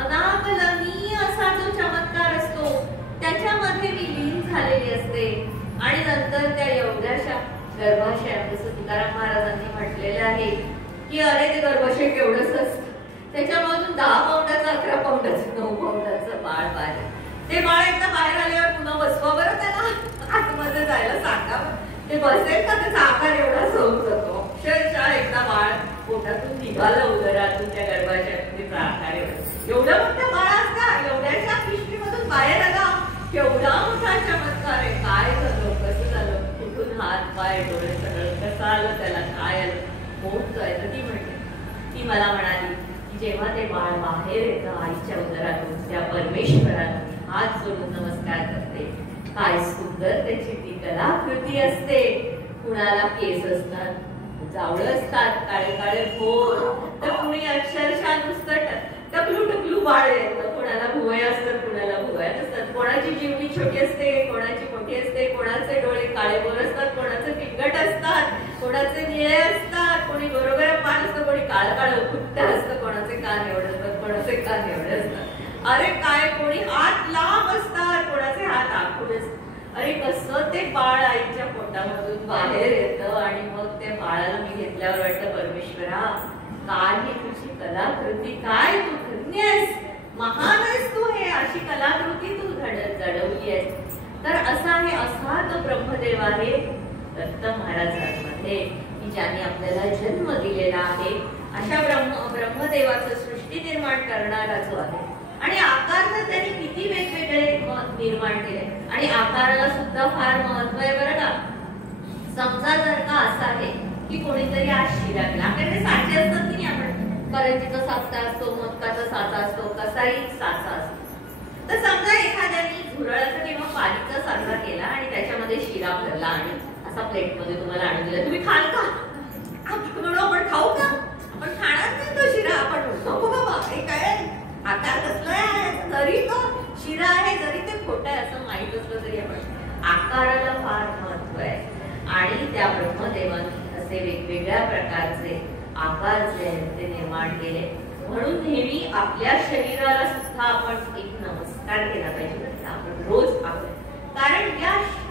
अनाकलनीय असा जो चमत्कार असतो त्याच्यामध्ये मी लीन झालेली असते. आणि नंतर त्या एवढ्याशा गर्भाशयात, जसं तुकाराम महाराजांनी म्हटलेलं आहे की अरे ते गर्भाशय केवढंच असतं, त्याच्यामधून 10 पाऊंडाचं, 11 पाऊंडाचं, 9 पाऊंडाचं बाळ बाहेर. ते बाळ एकदा बाहेर आल्यावर पुन्हा बसवा बरं, त्याला आतमध्ये जायला सांगा. ते बसेल का? त्याचा आकार एवढाच होऊन जातो. अक्षरशः एकदा बाळ पोटातून निघालं उदरातून त्या गर्भाशयातून आकार एवढं मोठं बाळ असतं, एवढ्याशा पिशवीमधून बाहेर आला. केवढा मोठा चमत्कार आहे. काय झालं, कसं झालं, कुठून हात पाय डोळे सगळं कसं आलं त्याला, काय आलं, मोठं. तर ती म्हणते, ती मला म्हणाली की जेव्हा ते बाळ बाहेर येतं आईच्या उदरातून, त्या परमेश्वराला हात जोडून नमस्कार करते. काय सुंदर त्याची ती कलाकृती असते. कुणाला केस असतात, जावळ असतात, काळे काळे फोड, तर कुणी अक्षरशः नुसतं टकलू टकलू बाळ येतं. कोणाला भुवया असतात, कुणाला भुवयात असतात. कोणाची जिवणी छोटी असते, कोणाची मोठी असते, कोणाचे डोळे काळे बोर असतात, कोणाचे पिंगट असतात, कोणाचे निळे असतात, कोणी बरोबर पान असतं, कोणी काळ काळ फुट्ट असतं, कोणाचे कान एवढे असतात, कोणाचे कान एवढे असतात. अरे काय, कोणी हात लांब असतात, कोणाचे हात आखून असतात. अरे कसं ते बाळ आईच्या पोटामधून बाहेर येतं आणि मग ते बाळाला मी घेतल्यावर वाटतं परमेश्वरा काय ही तुझी कलाकृती, काय तू धन्य आहेस, महान आहेस तू, हे अशी कलाकृती तू घडवली आहेस. तर असा आहे, असा तो ब्रह्मदेव आहे दत्त महाराजांमध्ये की ज्यांनी आपल्याला जन्म दिलेला आहे. अशा ब्रह्मदेवाचं सृष्टी निर्माण करणारा जो आहे. आणि आकार तर त्यांनी किती वेगवेगळे निर्माण केले आणि आकाराला सुद्धा फार महत्व आहे बरं का. समजा जर का असं आहे की कोणीतरी आज शिरा केला, आपल्याकडे साचे असतात की नाही, आपण करंजीचा साचा असतो, मोदकाचा साचा असतो, कसाही साचा असतो. तर समजा एखाद्याने झुरळाचा किंवा पालीचा साचा केला आणि त्याच्यामध्ये शिरा भरला आणि असा प्लेट मध्ये तुम्हाला आणून दिला. तुम्ही खाल का? आपण खाऊ का? आपण खाणार नाही तो शिरा. आपण नको बाबा, हे काय आकार कसला आहे, जरी तो शिरा आहे, जरी ते खोटं आहे असं माहित असलं तरी आपण आकाराला फार महत्व आहे. आणि त्या ब्रह्मदेवाने असे वेगवेगळ्या प्रकारचे आकार जे आहेत ते निर्माण केले. म्हणून नेहमी आपल्या शरीराला सुद्धा आपण एक नमस्कार केला पाहिजे. आपण रोज कारण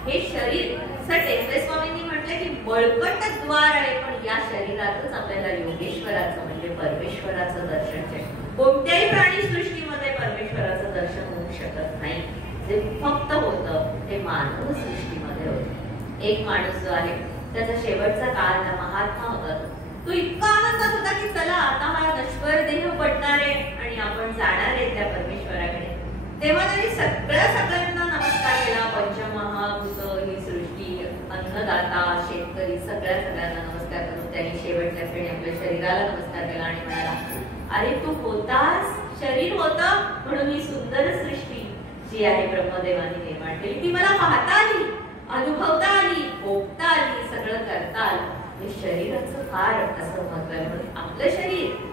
हे शरीर टेंबे स्वामींनी म्हटलं की बळकट द्वार आहे, पण या शरीरातच आपल्याला योगेश्वराचं म्हणजे परमेश्वराचं दर्शन आहे. कोणत्याही प्राणी सृष्टीमध्ये परमेश्वराचं दर्शन होऊ शकत नाही. जे फक्त होतं ते मानव सृष्टीमध्ये होतं. एक माणूस जो आहे त्याचा शेवटचा काळ महात्मा होता. तो इतका आनंदात होता की चला आता हा नश्वर देह पडणार आहे आणि आपण जाणार आहे त्या परमेश्वराकडे. तेव्हा त्यांनी सगळ्यांना नमस्कार केला. पंचमहाभूत ही सृष्टी, अन्नदाता, शेतकरी, सगळ्यांना नमस्कार करून त्यांनी शेवटच्या क्षणी आपल्या शरीराला नमस्कार केला आणि म्हणाला, अरे तू होतास, शरीर होतं म्हणून ही सुंदर सृष्टी जी आहे ब्रह्मदेवाने निर्माण केली ती मला पाहता आली, अनुभवता आली, भोगता आली, सगळं करता आलं. हे शरीराचं फार असं महत्व आहे. म्हणून आपलं शरीर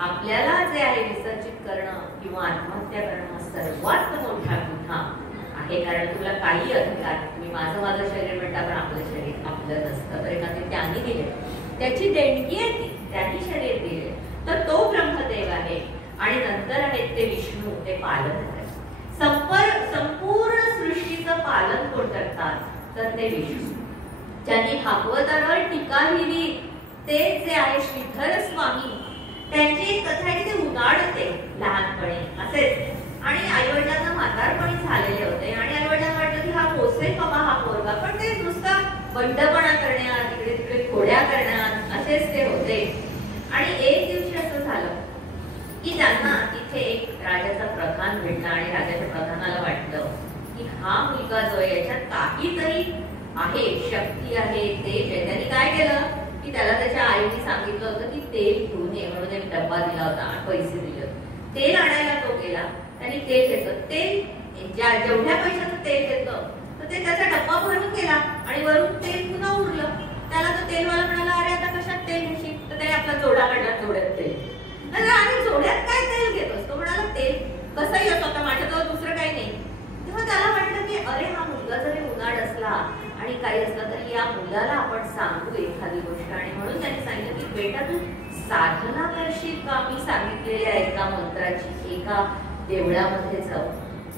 आपल्याला जे आहे विसर्जित करणं किंवा आत्महत्या करणं हा सर्वात मोठा गुन्हा आहे. कारण तुला काही अधिकार, तुम्ही माझं शरीर म्हणता पण आपलं शरीर आपलं नसतं बरं का. ते त्यांनी दिले, त्याची देणगी आहे ती, त्यांनी शरीर दिले. तर तो ब्रह्मदेव आहे. आणि नंतर आहेत ते विष्णू, ते पालन करतात. संपूर्ण सृष्टीचं पालन कोण करतात तर ते विष्णू. ज्यांनी भागवतावर टीका लिहिली ते जे आहे श्रीधर स्वामी, त्यांची एक कथा आहे की ते उन्हाळते लहानपणी असेच आणि आईवडिलांना म्हातारपणी झालेले होते आणि आईवडिलांना वाटलं की हा पोसेल बाबा हा पोरगा, पण ते नुसता बंडपणा करण्यात, इकडे तिकडे खोड्या करण्यात असेच ते होते. आणि एक दिवशी असं झालं की त्यांना तिथे एक राजाचा प्रधान भेटला आणि राजाच्या प्रधानाला वाटलं की हा मुलगा जो आहे याच्यात काहीतरी आहे, शक्ती आहे, तेज आहे. त्यांनी काय केलं की त्याला त्याच्या आईने सांगितलं होतं की तेल घेऊन ये म्हणून एक डब्बा दिला होता आणि पैसे दिले. तेल आणायला तो गेला, त्यांनी तेल घेतलं. तेल जेवढ्या पैशाचं तेल घेतलं तर ते त्याचा डब्बा भरून गेला आणि वरून तेल पुन्हा उरलं. त्याला तो तेलवाला म्हणाला, अरे आता कशात तेल घेशील? तर त्याने आपला जोडा काढला, जोड्यात तेल. आणि जोड्यात काय तेल घेतोस? तो म्हणाला, तेल कसंही असतं, आता माझ्याजवळ दुसरं काही नाही. तेव्हा त्याला वाटलं की अरे हा मुलगा जरी उन्हाळ असला आणि काही असलं तरी या मुलाला आपण सांगू एखादी गोष्ट. आणि म्हणून त्यांनी सांगितलं की बेटा तू साधना करशील का? मी सांगितलेल्या एका मंत्राची एका देवळामध्ये जाऊ,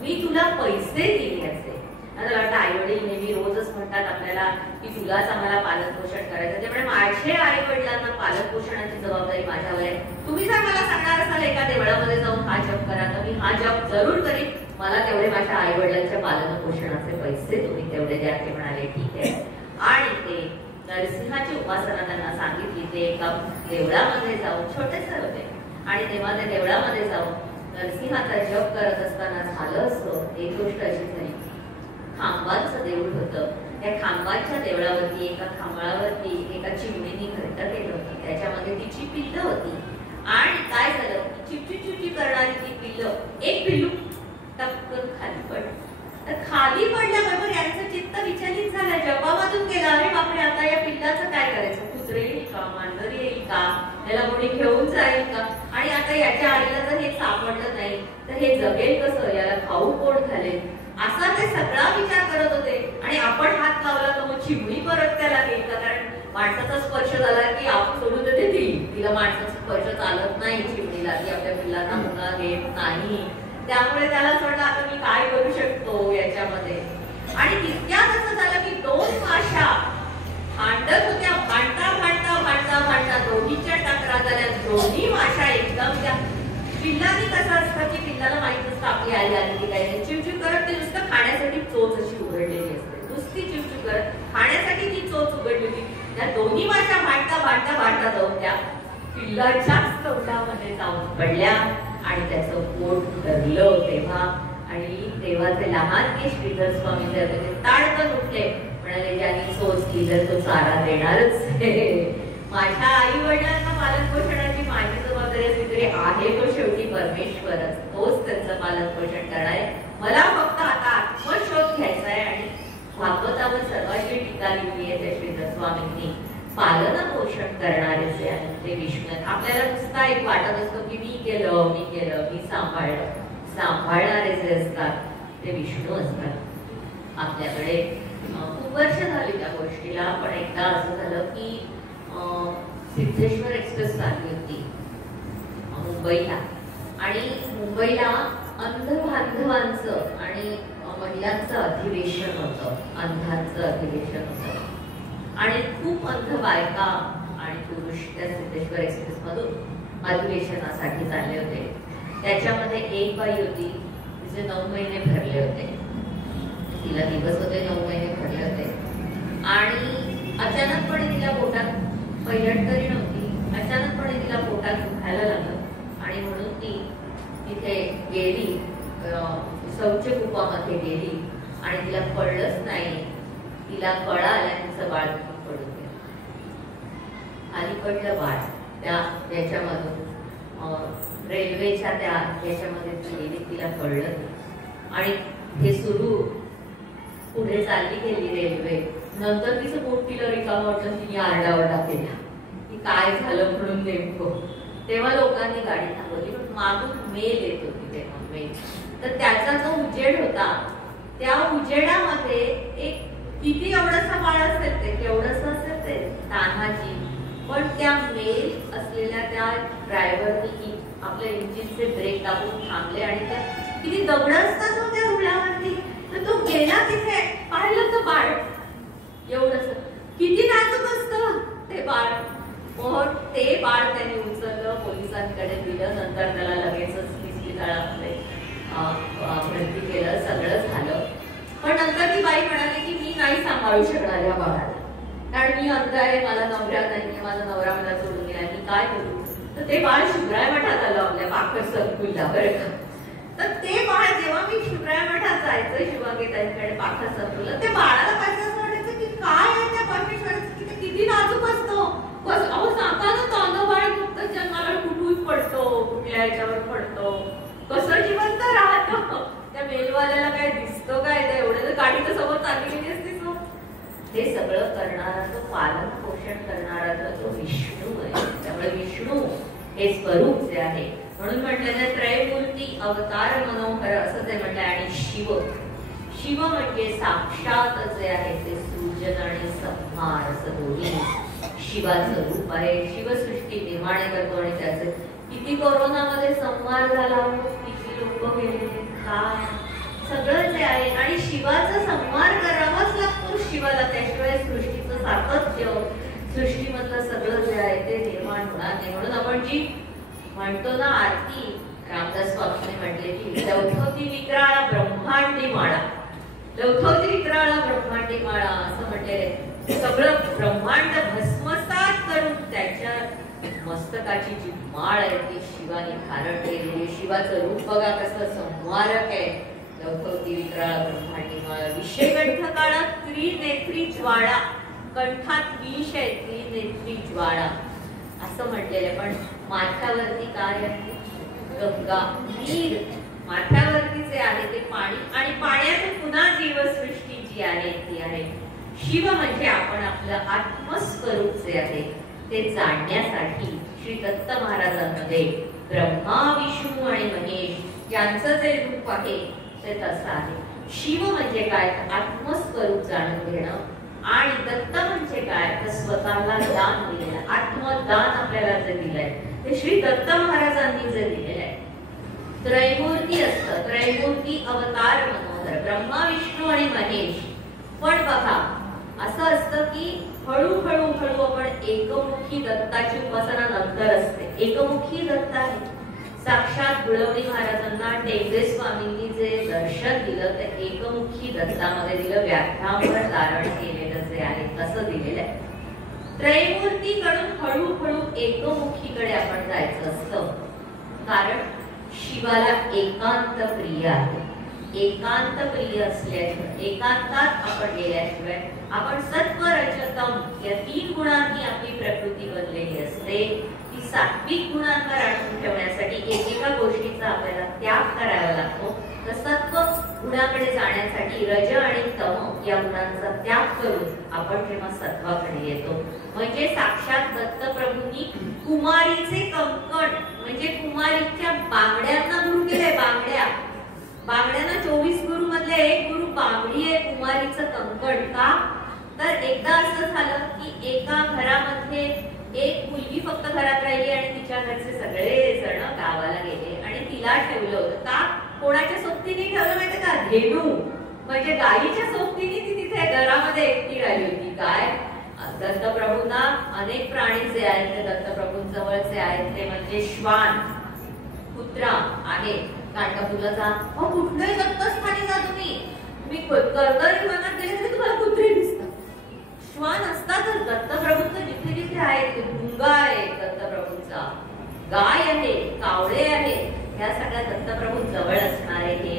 मी तुला पैसे दिले असे. मला वाटतं आई वडील नेहमी रोजच म्हणतात आपल्याला की तुलाच आम्हाला पालन पोषण करायचं. त्यामुळे माझे आई वडिलांना पालन पोषणाची जबाबदारी माझ्यावर आहे. तुम्ही जर मला सांगणार असाल एका देवळामध्ये जाऊन हा जप करा तर मी हा जप जरूर करीन. मला तेवढे माझ्या आई वडिलांच्या पालन पोषणाचे पैसे तुम्ही तेवढे द्या. ते म्हणाले ठीक आहे. आणि ते नरसिंहाची उपासना त्यांना सांगितली. ते एका देवळामध्ये जाऊन, छोटेसे होते, आणि तेव्हा त्या देवळामध्ये जाऊन नरसिंहाचा जप करत असताना झालं असं, एक गोष्ट अशी झाली, खांबाचं देऊळ होतं. त्या खांबाच्या देवळावरती एका खांबावरती एका चिमणीने घरटं केलं होतं. त्याच्यामध्ये तिची पिल्लं होती. आणि काय झालं, चिपची करणारी ती पिल्लं, एक पिल्लू टपकन खाली पडलं. तर खाली पडल्याबरोबर यांचं चित्त विचलित झालं, जपामधून गेलं. अरे बापरे, आता या पिल्लाचं काय करायचं? कुत्रे येईल का, मांजर येईल का, त्याला कोणी घेऊन जाईल का? आणि आता याच्या आईला जर हे सापडलं नाही तर हे जगेल कसं, याला खाऊ कोण घालेल? असा ते सगळा विचार करत होते. आणि आपण हात लावला तर मग चिमणी परत त्याला घेईल का? कारण माणसाचा स्पर्श झाला की आपण सोडून देते तिला माणसाचा स्पर्श चालत नाही चिमणीला, ती आपल्या पिल्लांना मुंगा घेत नाही. त्यामुळे त्याला असं वाटलं आता मी काय करू शकतो याच्यामध्ये. आणि तितक्यात असं झालं की दोन माशा भांडत होत्या. भांडता भांडता भांडता भांडता दोघीच्या टकरा झाल्या. दोन्ही माशा एकदम त्या पिल्लानी कसं असतं की पिल्लाला माहित असतं आपली आई आली की काही, चिवचिव करत ते नुसतं खाण्यासाठी चोच अशी उघडलेली असते, नुसती चिवचिव करत खाण्यासाठी ती चोच उघडली होती. त्या दोन्ही माशा भांडता भांडता भांडता जाऊन त्या पिल्लाच्याच तोंडामध्ये जाऊन पडल्या आणि त्याचं पोट धरलं. तेव्हा ते लहान श्रीधर स्वामी ते ताडकन उठले, म्हणाले ज्यांनी चोच केली तो चारा देणारच. माझ्या आई वडिलांना पालन पोषणाची माझी जबाबदारी असली तरी आहे तो शेवटी परमेश्वरच, तोच त्यांचं पालन पोषण करणार आहे. मला फक्त आता आत्मशोध घ्यायचा आहे. आणि भागवतावर सर्वांची टीका लिहिली आहे त्या श्रीधर स्वामींनी, पालन पोषण करणारे जे आहे ते विष्णू. आपल्याला नुसता एक वाटत असतो की मी केलं मी सांभाळलं. सांभाळणारे जे असतात ते विष्णू असतात. आपल्याकडे खूप वर्ष झाली त्या गोष्टीला, पण एकदा असं झालं की सिद्धेश्वर एक्सप्रेस चालली होती मुंबईला. आणि मुंबईला अंध बांधवांचं आणि महिलांचं अधिवेशन होतं, अंधांचं अधिवेशन होतं. आणि खूप अंध बायका आणि पुरुष त्या सिद्धेश्वर एक्सप्रेस मधून अधिवेशनासाठी चालले होते. त्याच्यामध्ये एक बाई होती तिचे 9 महिने भरले होते. तिला दिवस होते, 9 महिने भरले होते. आणि अचानकपणे तिला पोटात, पैलट तरी नव्हती, अचानकपणे तिला पोटात दुखायला लागलं. आणि म्हणून ती तिथे गेली, शौचकूपामध्ये गेली. आणि तिला कळलंच नाही, तिला कळा आल्या तिचं बाळ पडून गेलं. अलीकडलं बाळ त्या याच्यामधून रेल्वेच्या त्या याच्यामध्ये गेली, तिला कळलं. आणि हे सुरू पुढे चालली गेली रेल्वे. नंतर तिचं पोट तिला रिकामं वाटलं, तिने आरडाओरडा केला की काय झालं म्हणून नेमकं. तेव्हा लोकांनी गाडी थांबवली, पण मागून मेल येत होती तेव्हा मेल. तर त्याचा जो उजेड होता त्या उजेडामध्ये एक किती एवढंसं बाळ असेल, ते केवढंसं असेल ते तान्हाची. पण त्या मेल असलेल्या त्या ड्रायव्हरनी आपल्या इंजिनचे ब्रेक दाबून थांबले. आणि त्या किती दगड असतात हो त्या रुळावरती, तर तो गेला तिथे, पाहिलं तर बाळ एवढंच, किती नाजूक असतं ते बाळ. मग ते बाळ त्यांनी उचललं, पोलिसांकडे दिलं. नंतर त्याला लगेचच इस्पितळामध्ये भरती केलं, सगळं झालं. पण नंतर ती बाई म्हणाली की मी नाही सांभाळू शकणार या बाळाला, कारण मी अंध आहे, मला नवरा नाही, माझा नवरा मला सोडून गेला, मी काय करू. तर ते बाळ शिवराय मठात आलं आपल्या पाखर संकुलला बरं का. तर ते बाळ जेव्हा मी शिवराय मठात जायचं शिवांगीताईंकडे पाखर संकुलला, ते बाळाला पाहिजे असं वाटायचं की काय आहे त्या परमेश्वराचं, की किती नाजूक असतो. बस अहो सांगा ना, तांदूळ बाळ फक्त जन्माला कुठून पडतो, कुठल्या ह्याच्यावर पडतो, कसं जिवंत राहतो. त्या मेलवाल्याला काय दिसतो काय, ते एवढं तर गाडी तर समोर चाललेली असते. हे सगळं करणारा तो पालन पोषण करणारा तो विष्णू आहे. त्यामुळे विष्णू हे स्वरूप जे आहे, म्हणून म्हटलं त्रयमूर्ती अवतार मनोहर असं ते म्हटलंय. आणि शिव म्हणजे साक्षात जे आहे ते सृजन आणि संहार असं दोन्ही शिवाचं रूप आहे. शिवसृष्टी निर्माण करतो आणि त्याचे किती कोरोनामध्ये संहार झाला, किती लोक गेले, काय सगळं जे आहे. आणि शिवाचा संहार करावाच लागतो शिवाला, त्याशिवाय सृष्टीचं सातत्य, सृष्टीमधलं सगळं जे आहे ते निर्माण होणार नाही. म्हणून आपण जी म्हणतो ना आरती, रामदास स्वामीने म्हटले की लौथवती विक्राळा ब्रह्मांडी माळा, लौथवती विक्राळा ब्रह्मांडी माळा असं म्हटलेलं. सगळं ब्रह्मांड भस्मसात करून त्याच्या मस्तकाची जी माळ आहे ती शिवाने धारण केलेली. शिवाचं रूप बघा कसं संहारक आहे. लौथवती विक्राळा ब्रह्मांडी माळा, विषयकंठ काळा त्रिनेत्री ज्वाळा, कंठात विष आहे त्रिनेत्री ज्वाळा असं म्हटलेलं. पण माथ्यावरती काय आहे, गंगा नीर, माथ्यावरती जे आहे ते पाणी, आणि पाण्यातून पुन्हा जीवसृष्टी जी आहे ती आहे. शिव म्हणजे आपण आपलं आत्मस्वरूप जे आहे ते जाणण्यासाठी श्री दत्त महाराजांमध्ये ब्रह्मा विष्णू आणि महेश यांचं जे रूप आहे ते तसं आहे. शिव म्हणजे काय, आत्मस्वरूप जाणून घेणं, आणि दत्त म्हणजे काय, तर स्वतःला दान दिलेलं आत्मदान आपल्याला जे दिलंय ते श्री दत्त महाराजांनी जे दिलेलं आहे. त्रयमूर्ती असतं, त्रयमूर्ती अवतार मनोहर, ब्रह्मा विष्णू आणि महेश. पण बघा असं असतं की हळूहळू आपण एकमुखी दत्ताची उपासना नंतर असते. एकमुखी दत्त आहे. साक्षात गुळवणी महाराजांना टेंबे स्वामींनी जे दर्शन दिलं ते एकमुखी दत्तामध्ये दिलं, व्याख्यावर धारण केलेलं जे आहे तसं दिलेलं आहे. त्रयमूर्तीकडून हळूहळू एकमुखीकडे आपण जायचं असतं, कारण शिवाला एकांत प्रिय आहे. एकांत प्रिय असल्याशिवाय, एकांतात आपण गेल्याशिवाय, आपण सत्व रजतम या 3 गुणांनी आपली प्रकृती बनलेली असते. ती सात्विक गुणांना राखून ठेवण्यासाठी एकेका गोष्टीचा आपल्याला त्याग करावा लागतो. तर सत्व गुणाकडे जाण्यासाठी रज आणि तम या गुणांचा त्याग करून आपण जेव्हा सत्वाकडे येतो, म्हणजे साक्षात दत्तप्रभूंनी कुमारीचे कंकण म्हणजे कुमारीच्या बांगड्यांना गुरु केले. बांगड्यांना 24 गुरु मधले एक गुरु बांगडी आहे, कुमारीचं कंकण. का तर एकदा असं झालं की एका घरामध्ये एक मुलगी फक्त घरात राहिली आणि तिच्या घरचे सगळे जण गावाला गेले आणि तिला ठेवलं होतं. का, कोणाच्या सोबतीने ठेवलं माहिती का, धेनू म्हणजे गायीच्या सोबतीने ती तिथे घरामध्ये एकटी राहिली होती. काय, दत्तप्रभूंना अनेक प्राणी जे आहेत ते दत्तप्रभूंजवळचे आहेत ते म्हणजे श्वान, कुत्रा आहे. कांडापूरला जा, मग कुठल्याही दत्तस्थानी जा तुम्ही कर्दळी वनात गेले तरी तुम्हाला कुत्रे दिसतात. श्वान असतातच. दत्तप्रभूंचं जिथे जिथे आहे, भुंगा आहे दत्तप्रभूंचा, गाय आहे, कावळे आहे, ह्या सगळ्या दत्तप्रभू जवळ असणारे हे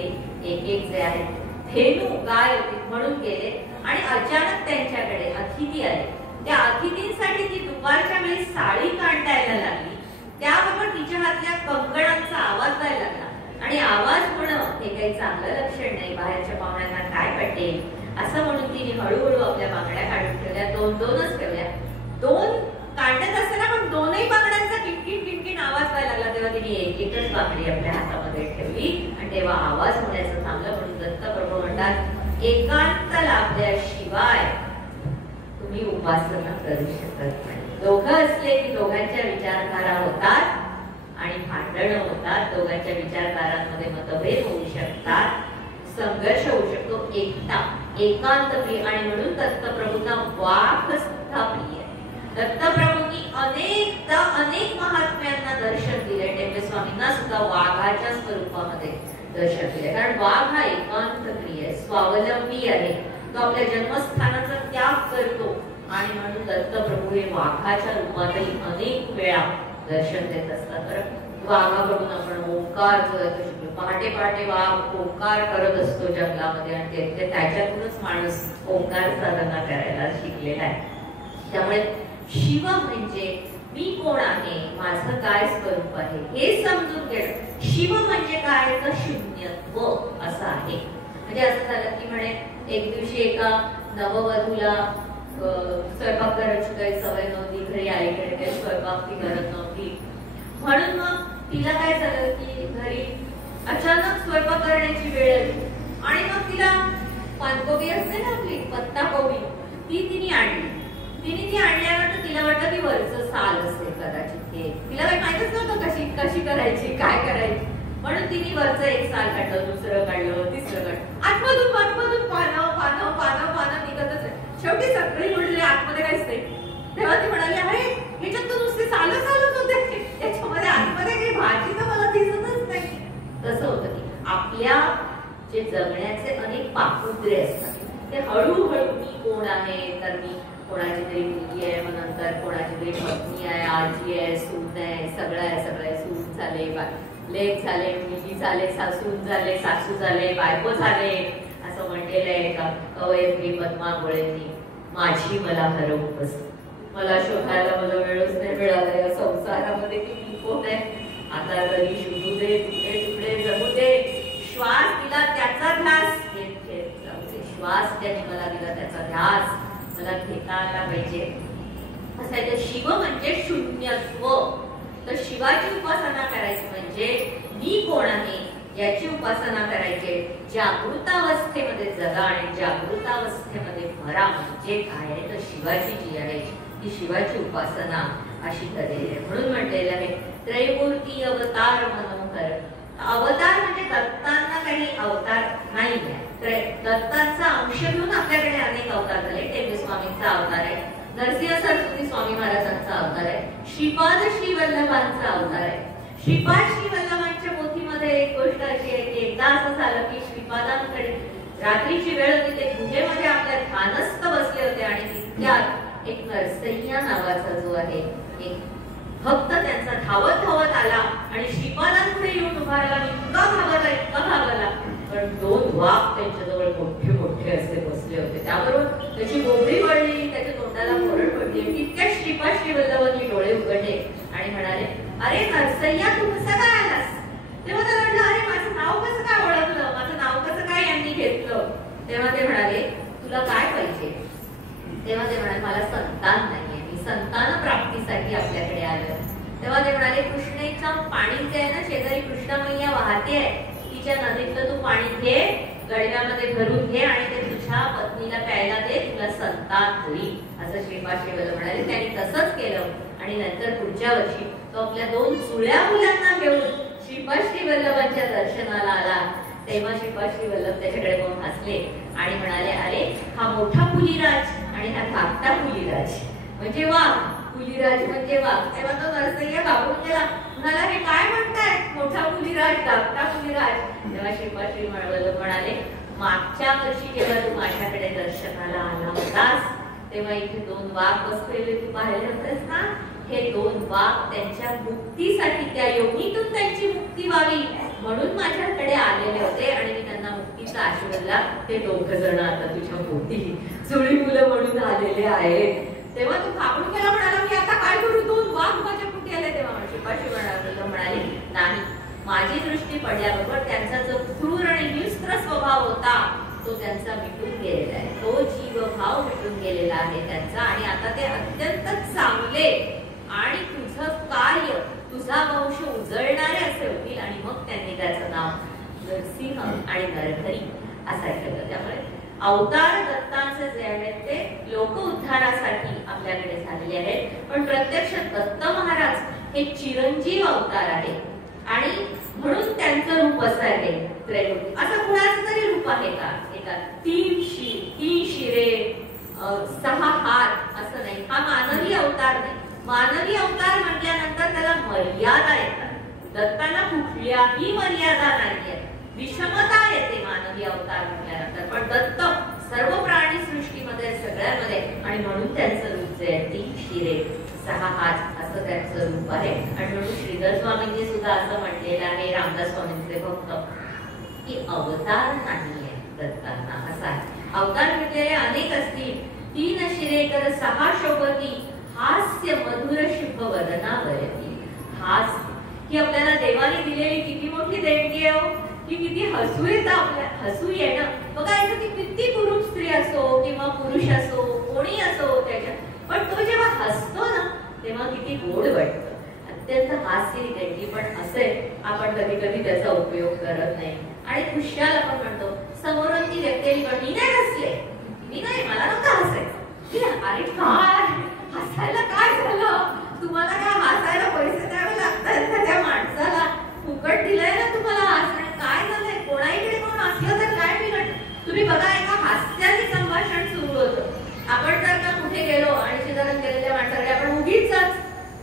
एक जे आहेत. धेनू गाय होती म्हणून गेले आणि अचानक त्यांच्याकडे अतिथी आले. त्या अतिथींसाठी ती दुपारच्या वेळी साडी काढायला लागली. त्याबरोबर तिच्या हातल्या कंकणांचा आवाज व्हायला लागला, आणि आवाज होणं हे काही चांगलं लक्षण नाही. बाहेरच्या पाहुण्यांना काय पटेल असं म्हणून तिने हळूहळू आपल्या बांगड्या काढून ठेवल्या. 2-2च ठेवल्या. 2 काढत असताना पण 2ही बांगड्यांचा किटकिट आवाज व्हायला लागला. तेव्हा तिने एकच बांगडी आपल्या हातामध्ये ठेवली आणि तेव्हा आवाज होण्याचं थांबलं. म्हणून दत्तप्रभू म्हणतात, एकांत लाभल्याशिवाय तुम्ही उपासना करू शकत नाही. दोघं असले की दोघांच्या विचारधारा होतात आणि भांडण होतात. दोघांच्या विचारधारांमध्ये मतभेद होऊ शकतात, संघर्ष होऊ शकतो. एकता, एकांत प्रिय. आणि म्हणून दत्तप्रभूंना वाघ सुद्धा प्रिय. दत्तप्रभूंनी अनेकदा अनेक महात्म्यांना दर्शन दिले. टेंबे स्वामींना सुद्धा वाघाच्या स्वरूपामध्ये दर्शन दिले, कारण वाघ हा एकांत प्रिय आहे, स्वावलंबी आहे. तो आपल्या जन्मस्थानाचा त्याग करतो आणि म्हणून दत्तप्रभू हे वाघाच्या रूपातही अनेक वेळा दर्शन देत असतात. तर वाघाकडून आपण ओंकार जो आहे तो शिकलो. पहाटे पहाटे वाघ ओंकार करत असतो जंगलामध्ये आणि त्याच्यातूनच माणूस ओंकार साधना करायला शिकलेला आहे. त्यामुळे शिव म्हणजे मी कोण आहे, माझं काय स्वरूप आहे हे समजून घेणं. शिव म्हणजे काय, तर शून्यत्व असं आहे. म्हणजे असं झालं की म्हणे एक दिवशी एका नववधूला स्वयंपाक करायची काही सवय नव्हती, घरी आईकडे काही स्वयंपाक ती करत नव्हती. म्हणून मग तिला काय झालं की घरी अचानक स्वयंपाक करण्याची वेळ आली आणि मग तिला पानकोबी असते ना आपली पत्ता कोबी, तिने आणली. ती आणल्यानंतर तिला वाटलं की वरचं साल असेल कदाचित, हे तिला काही माहितच नव्हतं कशी करायची, काय करायची. म्हणून तिने वरचं एक साल काढलं, दुसरं काढलं, तिसरं काढलं. आतमधून पानं निघतच आहे. शेवटी सगळी म्हणले आतमध्ये काहीच नाही. तेव्हा ती म्हणाली, अरे ह्याच्यात तर नुसते सालच होते, त्याच्यामध्ये आतमध्ये काही भाजी तर मला दिसतच नाही. तसं होतं की आपल्या जे जगण्याचे अनेक पापुद्रे असतात ते हळूहळू मी कोण आहे, तर मी कोणाची तरी मुलगी आहे, मग नंतर कोणाची तरी पत्नी आहे, आजी आहे, सून आहे, सगळं आहे. सून झाले, लेक झाले, मुलगी झाले, सासून झाले, सासू झाले, बायको झाले. असं म्हणलेलं आहे का कवयित्री पद्मा गोळेंनी, माझी मला हरवून बसली, मला शोधायला मला वेळच नाही मिळाला या संसारामध्ये की मी कोण आहे. आता तरी शोधू दे, तुकडे तुकडे जगू दे. श्वास दिला त्याचा ध्यास घेत जाऊ दे. श्वास ज्याने मला दिला त्याचा ध्यास मला घेता आला पाहिजे. असं आहे. शिव म्हणजे शून्यत्व. तर शिवाची उपासना करायची म्हणजे मी कोण आहे याची उपासना करायची. जागृतावस्थेमध्ये जगा आणि जागृतावस्थेमध्ये मरा म्हणजे काय आहे, तर शिवाची जी आहे ती शिवाची उपासना अशी करेल. म्हणून म्हटलेलं आहे त्रैमूर्ती अवतार मनोहर. अवतार म्हणजे दत्तांना काही अवतार नाही आहे. दत्तांचा अंश घेऊन आपल्याकडे अनेक अवतार झाले. टेंबे स्वामींचा अवतार आहे, नरसिंह सरस्वती स्वामी महाराजांचा अवतार आहे, श्रीपाद श्री वल्लभांचा अवतार आहे. श्रीपाद श्री वल्लभांच्या पोथीमध्ये एक गोष्ट अशी आहे की एकदा असं झालं की श्रीपादांकडे रात्रीची वेळ होती, ते गुहेमध्ये आपल्या ध्यानस्थ बसले होते आणि तितक्यात एक नरसय्या नावाचा जो आहे एक भक्त त्यांचा धावत आला आणि श्रीपादांपुढे येऊन उभा राहिला. इतका घाबरला पण दोन वाघ त्यांच्याजवळ मोठे असे बसले होते. त्याबरोबर त्याची बोबडी वळली, त्याच्या तोंडाला कोरड पडली. तितक्यात श्रीपाद श्री वल्लभांनी डोळे उघडले आणि म्हणाले, अरे नरसय्या तू कसा काय आलास? तेव्हा त्याला म्हटलं, अरे माझं नाव कसं काय ओळखलं, माझं नाव कसं काय यांनी घेतलं? तेव्हा ते म्हणाले, तुला काय पाहिजे? तेव्हा ते म्हणाले, मला संतान नाहीये, मी संतान प्राप्तीसाठी आपल्याकडे आलो. तेव्हा ते म्हणाले, कृष्णेच्या पाणी जे आहे ना, शेजारी कृष्णामय्या वाहते आहे, तिच्या नदीतलं तू पाणी घे, गडव्यामध्ये भरून घे आणि ते तुझ्या पत्नीला प्यायला दे, तुला संतान होईल. असं श्रीपाद श्री वल्लभ म्हणाले. त्यांनी तसंच केलं आणि नंतर पुढच्या वर्षी तो आपल्या दोन जुळ्या मुलांना घेऊन श्रीपाद श्री वल्लभांच्या दर्शनाला आला. तेव्हा श्रीपाद श्री वल्लभ त्याच्याकडे बघून हसले आणि म्हणाले, अरे हा मोठा पुलीराज आणि हा धाकटा पुलीराज म्हणजे वाघ. पुलीराज म्हणजे वाघ. तेव्हा तो नरसय्या घाबरून गेला, म्हणाला, हे काय म्हणताय, मोठा पुलीराज धाकटा पुलीराज? तेव्हा श्रीपाद श्री वल्लभ म्हणाले, मागच्या वर्षी जेव्हा तू माझ्याकडे दर्शनाला आला होतास तेव्हा इथे दोन वाघ बसलेले तू पाहिले होतेस ना, हे दोन वाघ त्यांच्या मुक्तीसाठी, त्या योनीतून त्यांची मुक्ती व्हावी म्हणून माझ्याकडे आलेले होते आणि मी त्यांना मुक्तीचा आशीर्वाद दिला. ते दोघ जण आता तुझ्या पोटी जुळी मुलं म्हणून आलेले आहेत. तेव्हा तू घाबरून गेला, म्हणाला, मी आता काय करू, दोन वाघ माझ्या पोटी आले. तेव्हा श्रीपाद श्री वल्लभ म्हणाले, नाही, माझी दृष्टी पडल्याबरोबर त्यांचा जो क्रूर आणि हिंस्त्र स्वभाव होता तो त्यांचा मिटून गेलेला आहे, तो जीवभाव मिटून गेलेला आहे त्यांचा आणि आता ते अत्यंत चांगले आणि तुझं कार्य, तुझा वंश उजळणारे असे होतील. आणि मग त्यांनी त्याचं नाव नरसिंह आणि नरहरी असं ठेवलं. त्यामुळे अवतार दत्तांचे जे आहेत ते लोक उद्धारासाठी आपल्याकडे झालेले आहेत, पण प्रत्यक्ष दत्त महाराज हे चिरंजीव अवतार आहे आणि म्हणून त्यांचं रूप असं आहे त्रैलोक्य. असं कुणाचं तरी रूप आहे का? एका तीन शिरे 6 हात असं नाही. हा मानवी अवतार नाही. मानवी अवतार म्हटल्यानंतर त्याला मर्यादा येतात. दत्तांना कुठल्याही मर्यादा नाहीये, विषमता येते मानवी अवतार म्हटल्यानंतर. पण दत्त सर्व प्राणी सृष्टीमध्ये सगळ्यामध्ये आणि म्हणून त्यांचं रूप जे आहे 3 शिरे 6 हात असं त्यांचं रूप आहे. आणि म्हणून श्रीधर स्वामींनी सुद्धा असं म्हटलेलं आहे रामदास स्वामींचे भक्त की अवतार नाहीये दत्तांना, असा आहे. अवतार म्हटलेले अनेक असतील, 3 शिरे कर 6 शोभती, हास्य मधुर शुभ वदनावरती. हास्य ही आपल्याला देवाने दिलेली किती मोठी देणगी आहे, की किती हसू येतं, आपल्या हसू येणं बघा. की किती पुरुष स्त्री असो किंवा पुरुष असो कोणी असो त्याच्या, पण तो जेव्हा हसतो ना तेव्हा किती गोड वाटतं. अत्यंत हास्य ही देणगी, पण असे आपण कधी कधी त्याचा उपयोग करत नाही. आणि खुशाल आपण म्हणतो समोरून ती व्यक्ती पण मी नाही हसले, मी नाही, मला नव्हतं हसायचं. अरे काय हसायला काय झालं, तुम्हाला काय हसायला पैसे द्यावे लागतात त्या माणसाला, फुकट दिलंय ना तुम्हाला हसणं, काय झालंय, कोणाकडे कोण हसलं तर काय बिघडलं. तुम्ही बघा एका हास्याने संभाषण सुरू होतं. आपण जर का कुठे गेलो आणि शेजारात गेलेल्या माणसाकडे आपण उगीच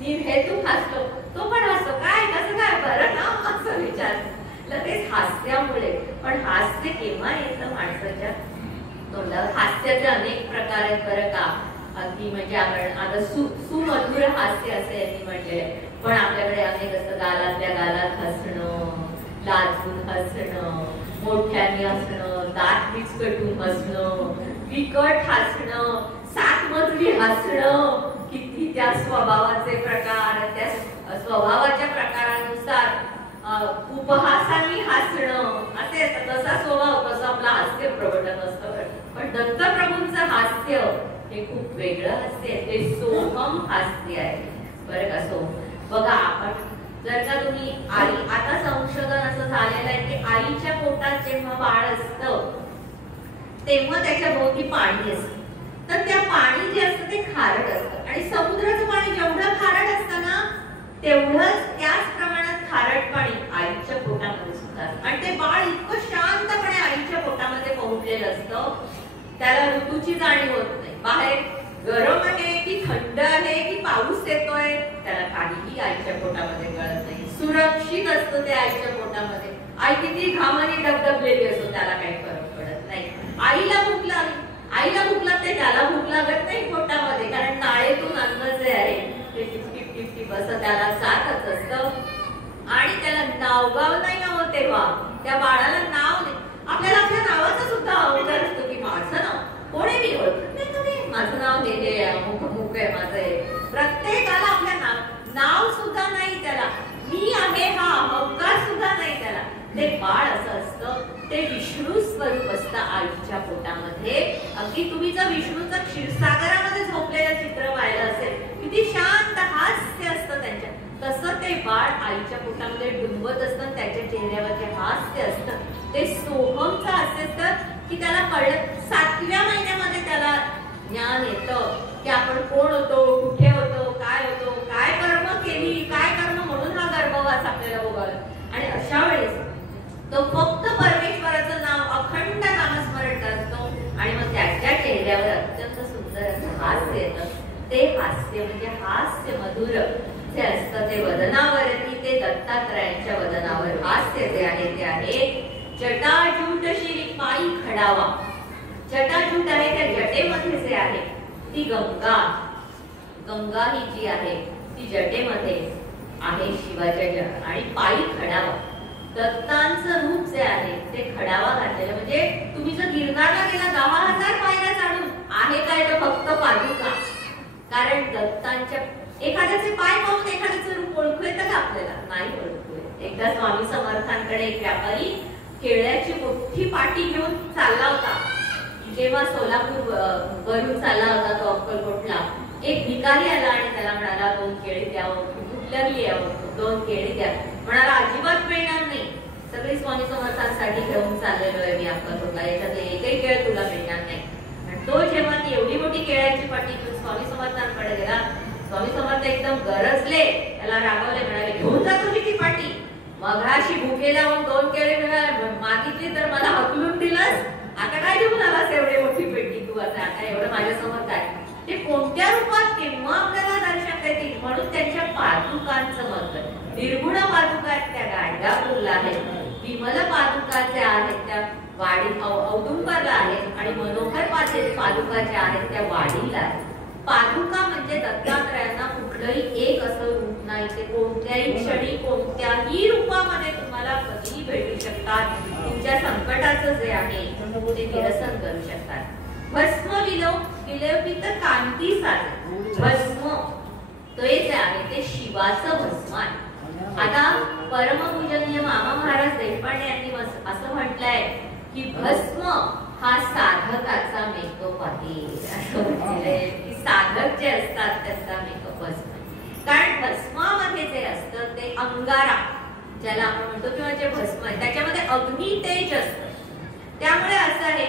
मी हे तू हसलो, तो पण हसतो, काय कसं काय बरं ना असं विचार लगेच हास्यामुळे. पण हास्य केव्हा येतं माणसाच्या तोंडावर. हास्याचे अनेक प्रकार आहेत बरं का. अगदी म्हणजे आपण आता सुमधुर हास्य असे यांनी म्हटले, पण आपल्याकडे अनेक असतं. गालातल्या गालात हसणं, लाजून हसणं, मोठ्याने हसणं, दात विचकटून हसणं, विकट हसणं, 7 मजली हसणं, किती त्या स्वभावाचे प्रकार, त्या स्वभावाच्या प्रकारानुसार उपहासाने हसणं असे असतं. तसा स्वभाव तसं आपला हास्य प्रवटन असतं. पण दत्तप्रभूंचं हास्य हे खूप वेगळं हास्य आहे, ते सोहम हास्य आहे बरं का. सो बघा आपण जर का तुम्ही आई, आता संशोधन असं झालेलं आहे की आईच्या पोटात जेव्हा बाळ असतं तेव्हा त्याच्या भोवती पाणी असतं, तर त्या पाणी जे असतं ते खारट असतं. आणि समुद्राचं पाणी जेवढं खारट असतं ना तेवढंच त्याच प्रमाणात खारट पाणी आईच्या पोटामध्ये सुद्धा असतं. आणि ते बाळ इतकं शांतपणे आईच्या पोटामध्ये पोहोचलेलं असतं, त्याला ऋतूची जाणीव होत नाही. बाहेर गरम आहे की थंड आहे की पाऊस येतोय त्याला काहीही आईच्या पोटामध्ये कळत नाही. सुरक्षित असतं ते आईच्या पोटामध्ये. आई किती घामाने डबडबलेली असतो त्याला काही फरक पडत नाही. आईला भूक लागते त्याला भूक लागत नाही पोटामध्ये, कारण नाळेतून अन्न जे आहे ते टिपटिप टिपटिप असं त्याला जातच असतं. आणि त्याला नावगाव नाही हवं तेव्हा त्या बाळाला नाव नाही. आपल्याला आपल्या नावाचा सुद्धा अवतार असतो की माझं नाव कोणी मी ओळखत नाही, तुम्ही माझं नाव हे अमुक अमुक आहे माझं. प्रत्येकाला आपल्या नाव सुद्धा नाही त्याला, मी आहे हा अहंकार सुद्धा नाही त्याला. ते बाळ असं असतं, ते विष्णू स्वरूप असतं आईच्या पोटामध्ये. अगदी तुम्ही जर विष्णूचं क्षीरसागरामध्ये झोपलेलं चित्र पाहिलं असेल, किती शांत हास्य असतं त्यांच्या, तसं ते बाळ आईच्या पोटामध्ये डुंबत असतं. त्याच्या चेहऱ्यावर जे हास्य असतं ते सोहमचं हास्य असतं की त्याला कळलं. 7व्या महिन्यामध्ये त्याला ज्ञान येतं की आपण कोण होतो, कुठे होतो, काय होतो, काय कर्म केली, काय कर्म म्हणून हा गर्भवास आपल्याला भोगावला. आणि अशा वेळेस तो फक्त परमेश्वराचं नाव अखंड नामस्मरण करतो आणि मग त्याच्या चेहऱ्यावर अत्यंत सुंदर असं हास्य येतं. ते हास्य म्हणजे हास्य मधुर जे असतं ते वदनावरती, ते दत्तात्रयांच्या वदनावर हास्य जे आहे ते आहे जटाजूट शिरी पायी खडावा. जटाजूट आहे त्या जटेमध्ये जे आहे ती गंगा, गंगा ही जी आहे ती जटेमध्ये आहे शिवाच्या आणि पायी खडावा. दत्तांचं रूप जे आहे ते खडावा घातलेलं. म्हणजे तुम्ही जर गिरनारला गेला 10,000 पायऱ्या चढून आहे काय तर फक्त पादुका. कारण दत्तांच्या एखाद्याचे पाय पाहून एखाद्याचं रूप ओळखू येतं का आपल्याला? नाही ओळखू येत. एकदा स्वामी समर्थांकडे एक व्यापारी केळ्याची मोठी पाटी घेऊन चालला होता. जेव्हा सोलापूर वरून चालला होता तो अक्कलकोटला, एक भिकारी आला आणि त्याला म्हणाला 2 केळी द्यावं, कुठल्याही यावं, 2 केळी द्या. म्हणाला अजिबात मिळणार नाही, सगळी स्वामी समर्थांसाठी घेऊन चाललेलो आहे मी अक्कलकोटला, याच्यातले एकही केळ तुला मिळणार नाही. आणि तो जेव्हा ती एवढी मोठी केळ्याची पाटी घेऊन स्वामी समर्थांकडे गेला, स्वामी समर्थ एकदम गरजले, त्याला रागवले, म्हणाले घेऊन जा तुम्ही ती पाटी. मघाशी भुकेला 2 केळे मागितली तर मला हकलून दिलंस, आता काय घेऊन आलास एवढी मोठी पेटी तू? आता एवढं माझ्या समोर काय? ते कोणत्या रूपात केव्हा आपल्याला दर्शन देतील? म्हणून त्यांच्या पादुकांचं महत्व. निर्गुण पादुका आहेत त्या गाणगापूरला आहेत, विमल पादुका ज्या आहेत त्या वाडी औदुंबरला आहेत आणि मनोहर पादुका ज्या आहेत त्या वाडीला आहेत. पादुका म्हणजे दत्तात्रयांना कुठलंही एक असं रूप नाही, ते कोणत्याही क्षणी कोणत्याही रूपामध्ये तुम्हाला कधीही भेटू शकतात. तुमच्या संकटाचं जे आहे ते निरसन करू शकतात. भस्म विलेपित कांती साजे. भस्म ते जे आहे ते शिवाचं भस्म आहे. आता परमपूजनीय मामा महाराज देशपांडे यांनी असं म्हटलंय की भस्म हा साधकाचा मेकअप आहे, असं म्हटलेलं की साधक जे असतात त्यांचा मेकअप भस्म. कारण भस्मामध्ये जे असतं ते अंगारा ज्याला आपण म्हणतो किंवा जे भस्म आहे त्याच्यामध्ये अग्नी तेज असतं. त्यामुळे असं आहे,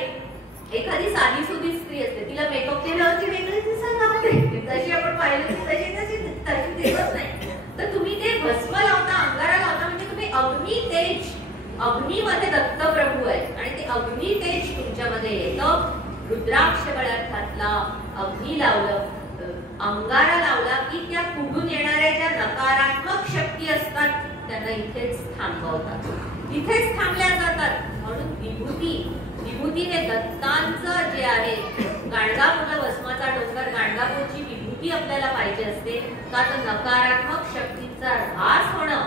एखादी साधी सुधी स्त्री असते, तिला मेकअप केल्यावरती वेगळी दिसायला लागते, जशी आपण पाहिलं तशी दिसत नाही. तर तुम्ही ते भस्म लावता, अंगारा लावता म्हणजे तुम्ही अग्नी तेज, अग्नीमध्ये दत्त प्रभू आहे आणि ते अग्नी तेज तुमच्यामध्ये येतं. रुद्राक्ष गळ्यात घातला, अग्नी लावलं, अंगारा लावला की त्या कुठून येणाऱ्या ज्या नकारात्मक शक्ती असतात त्यांना इथेच थांबवतात, इथेच थांबल्या जातात. म्हणून विभूती हे दत्तांचं जे आहे, गाणगापूर भस्माचा डोंगर, गाणगापूरची विभूती आपल्याला पाहिजे असते का तर नकारात्मक शक्तीचा ऱ्हास होणं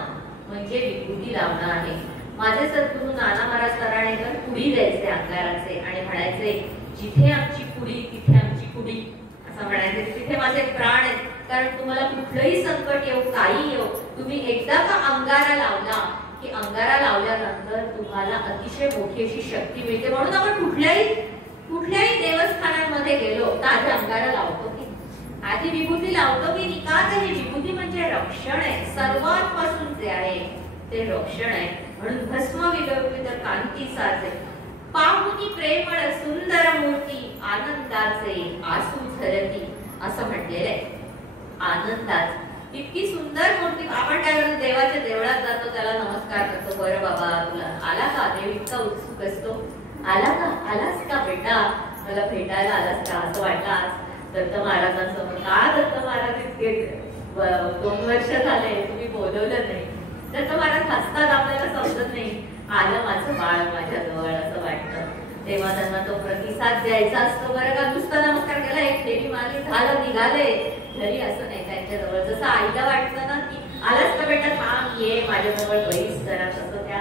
म्हणजे विभूती लावणं आहे. माझे सद्गुरू नाना महाराज तराणेकर पुडी द्यायचे अंगाराचे आणि म्हणायचे जिथे आमची पुडी तिथे आमची पुडी, असं म्हणायचे. तिथे माझे प्राण आहेत. कारण तुम्हाला कुठलंही संकट येऊ, काही येऊ, तुम्ही एकदा का अंगारा लावला की अंगारा लावल्यानंतर तुम्हाला अतिशय मोठी अशी शक्ती मिळते. म्हणून आपण कुठल्याही देवस्थानांमध्ये गेलो तर आधी अंगारा लावतो की आधी विभूती लावतो की नाही? का तर ही विभूती म्हणजे रक्षण आहे, सर्वात पासून जे आहे ते रक्षण आहे. म्हणून भस्म विलेपित कांती साजे, पाहुनी प्रेमळ सुंदर मूर्ती, आनंदाचे आसू झरती, असं म्हटलेलं आहे. आनंदाच इतकी सुंदर मूर्ती. आपण काय करतो, देवाच्या देवळात जातो, त्याला नमस्कार करतो, बरं बाबा तुला आला का, देव इतका उत्सुक असतो, आला का, आलास का बेटा, मला भेटायला आलास का, असं वाटलं आज दत्त महाराजांसमोर. का दत्त महाराज इतके 2 वर्ष झाले तुम्ही बोलवलं नाही. दत्त महाराज हसतात, आपल्याला समजत नाही, आलं माझं बाळ माझ्याजवळ असं वाटतं. तेव्हा त्यांना तो प्रतिसाद द्यायचा असतो. बरं का, नुसता नमस्कार केला, एक फेरी मारली, झालं, निघाले घरी, असं नाही. त्यांच्याजवळ जसं आईला वाटतं ना की आलाच का बेटा, थांब, ये माझ्याजवळ बैस जरा, तसं त्या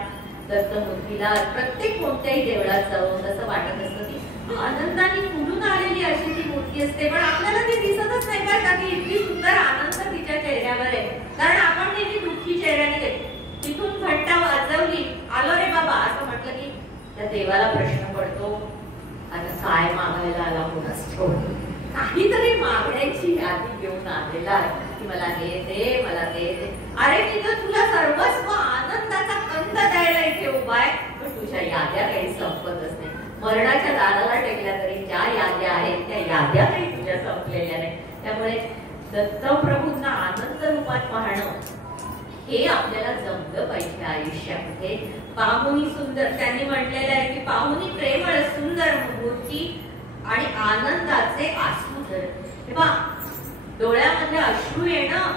दत्तमूर्तीला प्रत्येक कोणत्याही देवळात जाऊन तसं वाटत असतं की आनंदाने फुलून आलेली अशी ती मूर्ती असते. पण आपल्याला ती दिसतच नाही का की इतकी सुंदर आनंद तिच्या चेहऱ्यावर आहे. कारण आपण नेहमी दुःखी चेहऱ्याने तिथून घंटा वाजवली, आलो रे बाबा असं म्हटलं की त्या देवाला प्रश्न पडतो, आता काय मागायला आला कोणास ठाऊक, काहीतरी मागण्याची यादी घेऊन आलेला आहे की मला हे दे, मला ते दे. अरे मी तर तुला सर्वस्व आनंदाचा कंद द्यायला इथे उभा आहे, पण तुझ्या याद्या काही संपतच नाही. मरणाच्या दाराला टेकल्या तरी ज्या याद्या आहेत त्या याद्या काही तुझ्या संपलेल्या नाही. त्यामुळे दत्तप्रभूंना आनंद रूपात पाहणं हे आपल्याला जमलं पाहिजे आयुष्यामध्ये. पाहुनी सुंदर, त्यांनी म्हटलेलं आहे की पाहुनी प्रेमळ सुंदर मूर्ती आणि आनंदाचे आसू झरते. डोळ्यामध्ये अश्रू येणं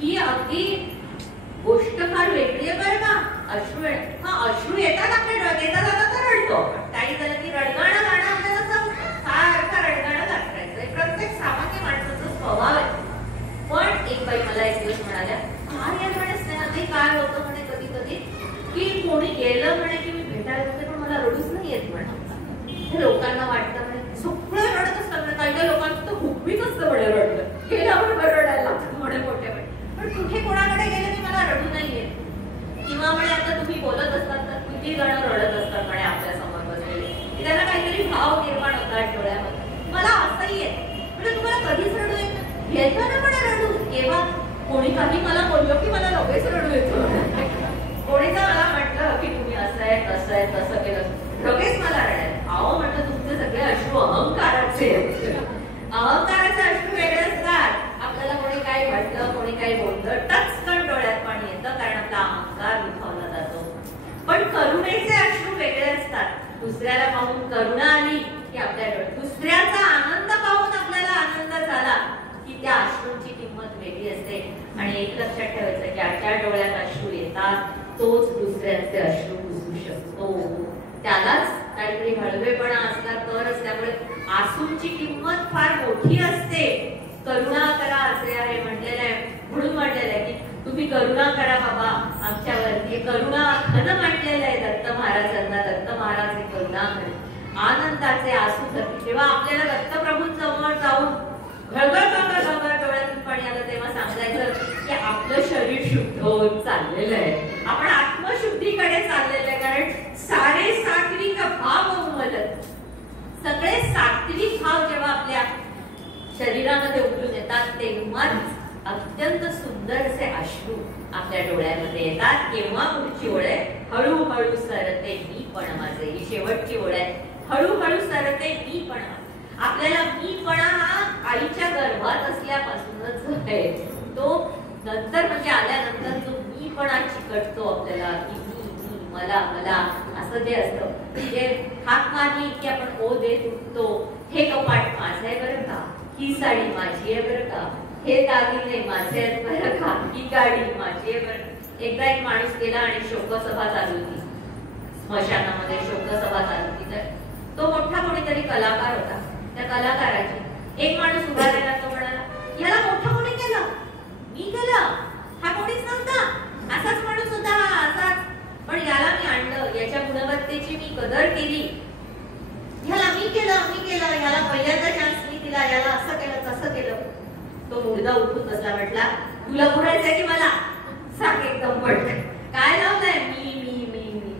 ही अगदी गोष्ट फार वेगळी आहे बरं का. अश्रू येणं, हा अश्रू येतात आपल्या डोळ्यात जातात तर रडतो. काही झालं की रडगाणं गाणं आपल्याला सारखं रडगाणं गाठायचं, प्रत्येक सामान्य माणसाचा स्वभाव आहे. पण एक बाई मला एक दिवस म्हणाल्या, काय म्हणत नाही काय होतं म्हणे कधी कधी की कोणी गेलं म्हणे की मी भेटायला होते पण मला रडूच नाही येत म्हणे. लोकांना वाटतं म्हणे सगळं रडत असतात, काही काही लोकांचं तर हुकमीच असतं म्हणे रडलं, गेल्यावर बरं रडायला लागतं म्हणे मोठ्या वेळ. पण कुठे कोणाकडे गेले की मला रडू नाही येत. किंवा म्हणे आता तुम्ही बोलत असतात तर किती जण रडत असतात म्हणे आपल्या समोर बसलेले, की त्यांना काहीतरी भाव निर्माण होतात डोळ्यामध्ये. मला असंही येत म्हणजे तुम्हाला कधीच रडू येत येतं ना म्हणे रडू. केव्हा कोणी काही मला बोललो की मला लगेच रडू येतो. कोणी तर मला म्हटलं की तुम्ही असं आहे तसं आहे तसं केलं लगेच मला रडायला. अहो म्हटलं तुमचे सगळे अश्रू अहंकाराचे, अहंकाराचे अश्रू वेगळे असतात. आपल्याला कोणी काय म्हटलं कोणी काही बोललं टचकन डोळ्यात पाणी येतं कारण आपला अहंकार दुखावला जातो. पण करुणेचे अश्रू वेगळे असतात. दुसऱ्याला पाहून करुणा आली की आपल्या डोळ्यात, दुसऱ्याचा आनंद पाहून आपल्याला आनंद झाला की त्या अश्रूंची किंमत वेगळी असते. आणि एक लक्षात ठेवायचं, ज्याच्या डोळ्यात अश्रू येतात तोच दुसऱ्यांचे अश्रू पुसू शकतो. त्यालाच काहीतरी हळवेपणा असला तरच. त्यामुळे आसूंची किंमत फार मोठी असते. करुणा करा असे आहे म्हटलेलं आहे, म्हणून म्हटलेलं आहे की तुम्ही करुणा करा बाबा आमच्यावरती. करुणा खन म्हटलेलं आहे दत्त महाराजांना. दत्त महाराज हे करुणा आनंदाचे आसू धरतील. जेव्हा आपल्याला दत्तप्रभूंजवळ जाऊन घळघळ डोळ्यातून पाणी आलं तेव्हा सांगायचं की आपलं शरीर शुद्ध होत चाललेलं आहे, आपण आत्मशुद्धीकडे चाललेलं आहे. कारण सारे सात्विक भाव उमलत, सगळे सात्विक भाव जेव्हा आपल्या शरीरामध्ये उतरून येतात तेव्हाच अत्यंत सुंदरसे अश्रू आपल्या डोळ्यामध्ये येतात. केव्हा पुढची ओळ आहे, हळूहळू सरते मी पण माझे. ही शेवटची ओळ आहे, हळूहळू सरते मी पण. आपल्याला मीपणा हा आईच्या गर्भात असल्यापासूनच आहे. तो नंतर म्हणजे आल्यानंतर जो मीपणा चिकटतो आपल्याला की मी मला मला असं जे असतं, जे हाक मारली की आपण ओ देत उठतो. हे कपाट माझं आहे बरं का, ही साडी माझी आहे बरं का, हे दागिने माझे आहेत बरं का, ही गाडी माझी आहे बरं. एकदा एक माणूस गेला आणि शोकसभा चालू होती, स्मशानामध्ये शोकसभा चालू होती. तर तो मोठा कोणीतरी कलाकार होता. त्या कलाकाराची एक माणूस उभा राहिला, तो म्हणाला याला मोठं कोणी केलं? मी केलं, हा कोणीच नव्हता, असाच माणूस होता हा, असाच, पण याला मी आणलं, याच्या गुणवत्तेची मी कदर केली, ह्याला मी केलं, ह्याला पहिल्यांदा चान्स मी दिला, याला असं केलं तसं केलं. तो मुर्दा उठून बसला, म्हटला तुला बोलायचंय की मला सांग एकदम पटकन, काय लावलंय? मी मी मी मी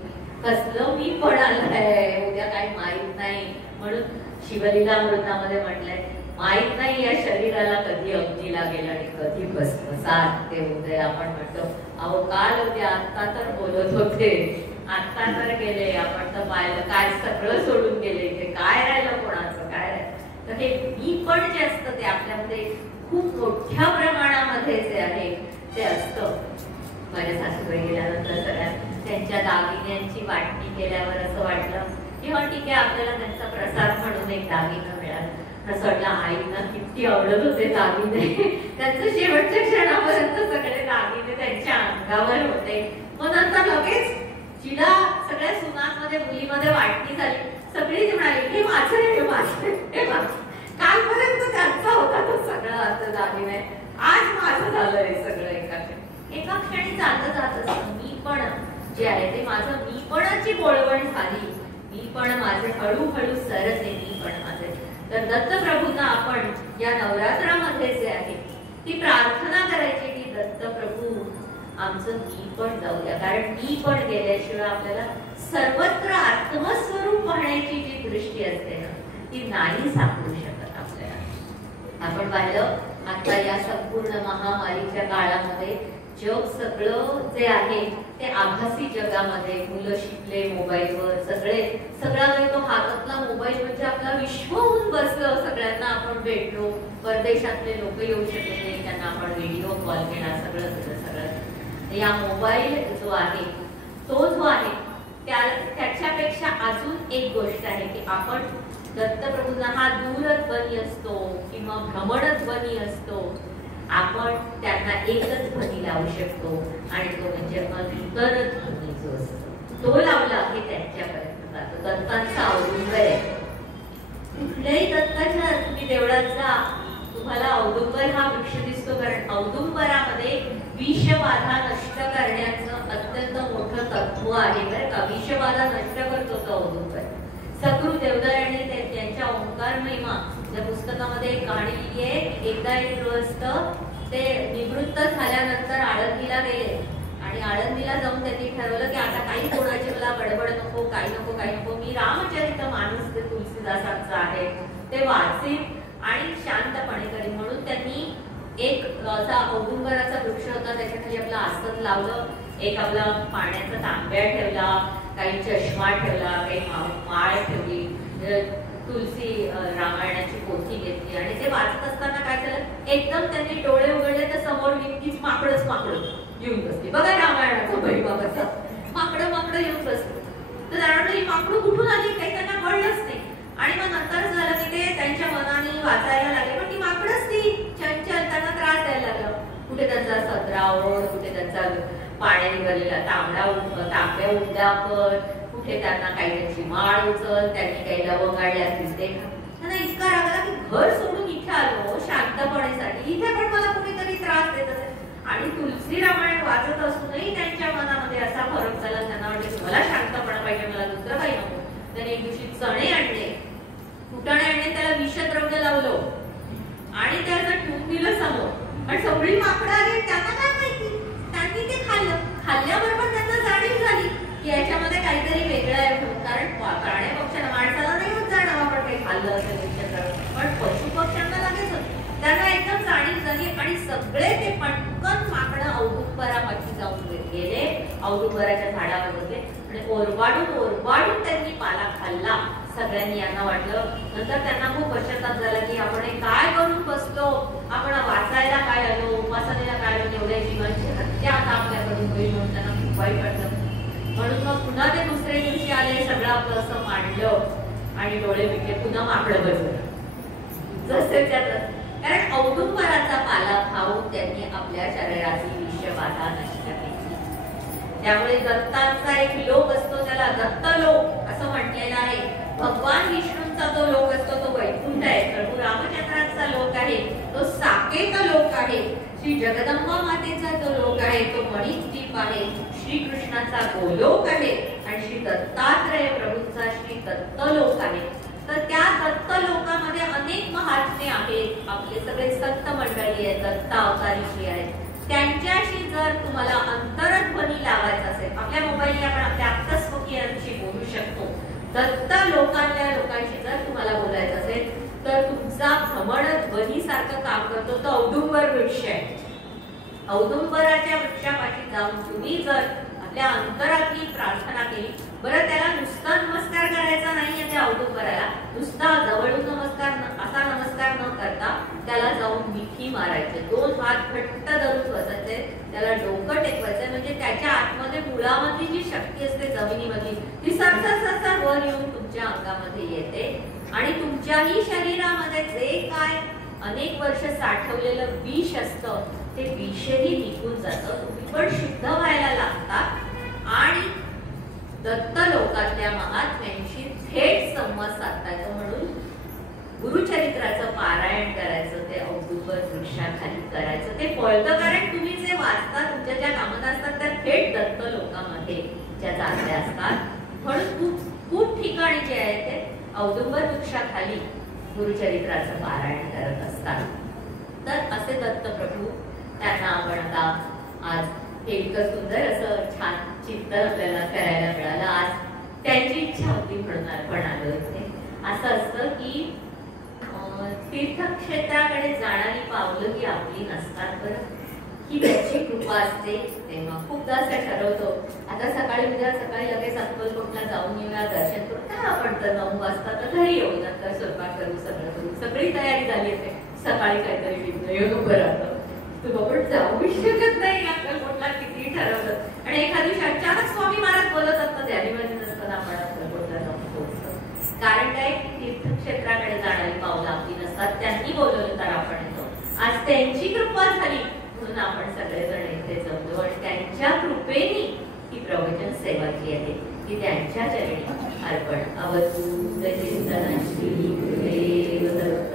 कसलं मी पण आलंय, उद्या काही माहित नाही. म्हणून शिवलीलामृतामध्ये म्हटलंय माहित नाही या शरीराला कधी अग्नी लागेल आणि कधी भस्मसात ते उदय. आपण म्हणतो अहो काल होते, आता तर बोलत होते, आता तर गेले, आपण तर पाहिलं काय सगळं सोडून गेले, ते काय राहिलं कोणाचं काय राहिलं. तर हे मी पण जे असतं ते आपल्यामध्ये खूप मोठ्या प्रमाणामध्ये जे आहे ते असतं. माझ्या सासूबाई गेल्यानंतर सगळ्या त्यांच्या दागिन्यांची वाटणी केल्यावर असं वाटलं की हो ठीक आहे, आपल्याला त्यांचा प्रसाद म्हणून एक दागिना मिळाला. असं वाटलं आईना किती आवडत होते दागिने, त्यांचं शेवटच्या क्षणापर्यंत सगळे दागिने त्यांच्या अंगावर होते. मग नंतर लगेच जिला सगळ्या सुनांमध्ये मुलीमध्ये वाटणी झाली, सगळीच म्हणाली हे माझं हे माझं हे माझं. कालपर्यंत त्यांचा होता तो सगळं आता दागिने, आज माझं झालं हे सगळं. एका क्षणी चालत जात असतं मी पण जे आहे ते माझं मीपणाची बोळवण झाली, मी पण माझे हळूहळू सरते मी पण माझे. तर दत्तप्रभूंना आपण या नवरात्रामध्ये जे आहे ती प्रार्थना करायची की दत्तप्रभू आमचं मी पण जाऊया. कारण मी पण गेल्याशिवाय आपल्याला सर्वत्र आत्मस्वरूप पाहण्याची जी दृष्टी असते ना ती नाही सापडू शकत आपल्याला. आपण पाहिलं आता या संपूर्ण महामारीच्या काळामध्ये जग सगळं जे आहे ते आभासी जगामध्ये, मुलं शिकले मोबाईलवर, सगळा वेळ तो हातातला मोबाईल म्हणजे आपला विश्व होऊन बसलं. सगळ्यांना आपण भेटलो, परदेशातले लोक येऊ शकले नाही, त्यांना आपण व्हिडिओ कॉल केला, सगळं. या मोबाईल जो आहे तो जो आहे त्याच्यापेक्षा अजून एक गोष्ट आहे की आपण दत्तप्रभूंना हा दूरध्वनी असतो किंवा भ्रमणध्वनी असतो, आपण त्यांना एकच ध्वनी लावू शकतो आणि तो म्हणजे अंतरध्वनी जो असतो तो लावला की त्यांच्यापर्यंत जातो. दत्तांचा औदुंबर आहे. कुठल्याही दत्ताच्या तुम्ही देवळात जा, तुम्हाला औदुंबर हा वृक्ष दिसतो. कारण औदुंबरामध्ये विषबाधा नष्ट करण्याचं अत्यंत मोठं तत्व आहे बरं का. विषबाधा नष्ट करतो तो औदुंबर. सकृ देवदराने त्यांच्या ओंकार महिमा या पुस्तकामध्ये एक कहाणी लिहिली आहे. एकदा एक गृहस्थ ते निवृत्त झाल्यानंतर आळंदीला गेले आणि आळंदीला जाऊन त्यांनी ठरवलं की आता काही कोणाची मला बडबड नको, काही नको, मी रामचरितमानस ते तुलसीदासांचं आहे ते वाचीन आणि शांतपणे करीन. म्हणून त्यांनी एक असा औदुंबराचा वृक्ष होता, त्याच्याखाली आपलं आसन लावलं, एक आपला पाण्याचा तांब्या ठेवला, काही चष्मा ठेवला, काही माळ ठेवली, तुलसी रामायणाची पोथी घेतली आणि ते वाचत असताना काय झालं, एकदम त्यांनी डोळे उघडले तर समोर इतकीच माकडच येऊन बसली. बघा रामायणाचा महिमा कसा, माकडं येऊन बसली. तर जाणवलं ही माकडं कुठून आली, काही त्यांना कळलंच नाही. आणि मग नंतर झालं की ते त्यांच्या मनाने वाचायला लागले, पण ती माकडच ती चंचल, त्यांना त्रास द्यायला लागला. कुठे त्यांचा सदरा ओढ, कुठे त्यांचा पाण्याने भरलेला तांब्या उडला कर, कुठे त्यांना काही त्यांची माळ उचल, त्यांनी काही लवंग काढल्या दिसते. त्यांना इतका राग आला की घर सोडून इथे आलो शांतपणेसाठी, इथे पण मला कुणीतरी त्रास देत असेल. आणि तुलसी रामायण वाचत असूनही त्यांच्या मनामध्ये असा फरक झाला. त्यांना वाटले मला शांतपणा पाहिजे, मला दुसरं काही नको. त्याने एक दिवशी चणे आणले, फुटाणे आणले, त्याला विषद्रव्य लावलं आणि त्याला ठेवून दिलं समोर. आणि सगळी माकडं आली, त्यांना काय माहिती, त्यांनी ते खाल्लं. खाल्ल्याबरोबर त्यांना जाणीव झाली की याच्यामध्ये काहीतरी वेगळं आहे म्हणून. कारण प्राणी पक्ष्यांना, माणसाला नाही होत जाणं आपण काही खाल्लं असेल विषद्रव्य, पण पशु पक्ष्यांना लगेच होत. त्यांना एकदम जाणीव झाली आणि सगळे ते पटकन माकडं औदुंबरापाशी जाऊन गेले, औदुंबराच्या झाडावर बसले आणि ओरबाडून त्यांनी पाला खाल्ला. सगळ्यांनी यांना वाटलं. नंतर त्यांना खूप पश्चाताप झाला की आपण हे काय करून बसलो, आपण वाचायला काय आलो, उपासनेला काय आलो, एवढ्या जीवांची हत्या आता आपल्याकडून होईल म्हणून त्यांना खूप वाईट वाटलं. म्हणून मग पुन्हा ते दुसऱ्या दिवशी आले, सगळं आपलं असं मांडलं आणि डोळे मिटले, पुन्हा माकडं बसलं जसे त्यात. कारण औदुंबराचा पाला खाऊन त्यांनी आपल्या शरीराची विषबाधा नष्ट केली. त्यामुळे दत्तांचा एक लोक असतो, त्याला दत्त लोक असं म्हटलेलं आहे. भगवान विष्णूंचा जो लोक असतो तो वैकुंठ आहे. प्रभू रामचंद्रांचा लोक आहे तो साकेत लोक आहे. श्री जगदंबा मातेचा जो लोक आहे तो मणिद्वीप आहे. श्रीकृष्णाचा गोलोक आहे आणि श्री दत्तात्रय प्रभूंचा श्री दत्त लोक आहे. तर त्या दत्त लोकामध्ये अनेक महात्मे आहेत. आपले सगळे संत मंडळी आहेत, दत्त अवतारीशी आहेत. त्यांच्याशी जर तुम्हाला अंतरध्वनी लावायचा असेल, आपल्या मोबाईलने आपण आपल्या आत्मस्वकीयांशी बोलू शकतो. दत्त लोकांच्या लोकांशी जर तुम्हाला बोलायचं असेल तर तुमचा भ्रमणध्वनी सारखं काम करतो तो औदुंबर वृक्ष आहे. औदुंबराच्या वृक्षापाशी जाऊन तुम्ही जर आपल्या अंतरातली प्रार्थना केली, बरं त्याला नुसता नमस्कार करायचा नाहीये, त्या औदुंबराला नुसता जवळून नमस्कार असा नमस्कार न करता त्याला जाऊन मिठी मारायचे, 2 हात घट्ट धरून बसायचे, त्याला डोकं टेकवायचं. म्हणजे त्याच्या आतमध्ये मुळामधली जी शक्ती असते जमिनीमधली ती सरसर वर येऊन तुमच्या अंगामध्ये येते आणि तुमच्याही शरीरामध्ये जे काय अनेक वर्ष साठवलेलं विष असतं ते विषही निघून जातं. तुम्ही पण शुद्ध व्हायला लागतात आणि दत्त लोकातल्या महात्म्यांशी थेट संवाद साधता येतो. म्हणून गुरुचरित्राचं पारायण करायचं, ते औदुंबर वृक्षाखाली करायचं. ते फळतं कारण तुम्ही जे वाचता, तुमच्या ज्या कामना असतात त्या थेट दत्त लोकांमध्ये त्या जागल्या असतात. म्हणून खूप ठिकाणी जे आहे ते औदुंबर वृक्षाखाली गुरुचरित्राचं पारायण करत असतात. तर असे दत्त प्रभू, त्यांना आपण आता आज हे इतकं सुंदर असं छान चिंतन आपल्याला करायला मिळालं. आज त्यांची इच्छा होती म्हणून आपण आलो इथे. असं असतं की तीर्थक्षेत्राकडे जाणारी पावलं ही आपली नसतात, बरं ही त्याची कृपा असते. तेव्हा खूपदा असं ठरवतो आता उद्या सकाळी लगेच अक्कलकोटला जाऊन येऊया, दर्शन करू. काय आपण तर 9 वाजता तर घरी येऊ, नंतर स्वयंपाक करू, सगळं करू, सगळी तयारी झाली असते. सकाळी काहीतरी विघ्न येऊन उभं राहतं, तू आपण जाऊ शकत नाही अक्कलकोटला, किती ठरवलं. आणि एखाद दिवशी अचानक स्वामी महाराज बोलत असतात, ध्यानीमध्ये नसताना आपण अक्कलकोटला जाऊन पोहोचतो. कारण काय, तीर्थक्षेत्राकडे जाणारी पावलं आपली नसतात. त्यांनी बोलवलं तर आपण येतो. आज त्यांची कृपा झाली म्हणून आपण सगळेजण इथे जमलो आणि त्यांच्या कृपेने ही प्रवचन सेवा जी आहे ती त्यांच्या चरणी अर्पण. अवधूत चिंतन श्री गुरुदेव दत्त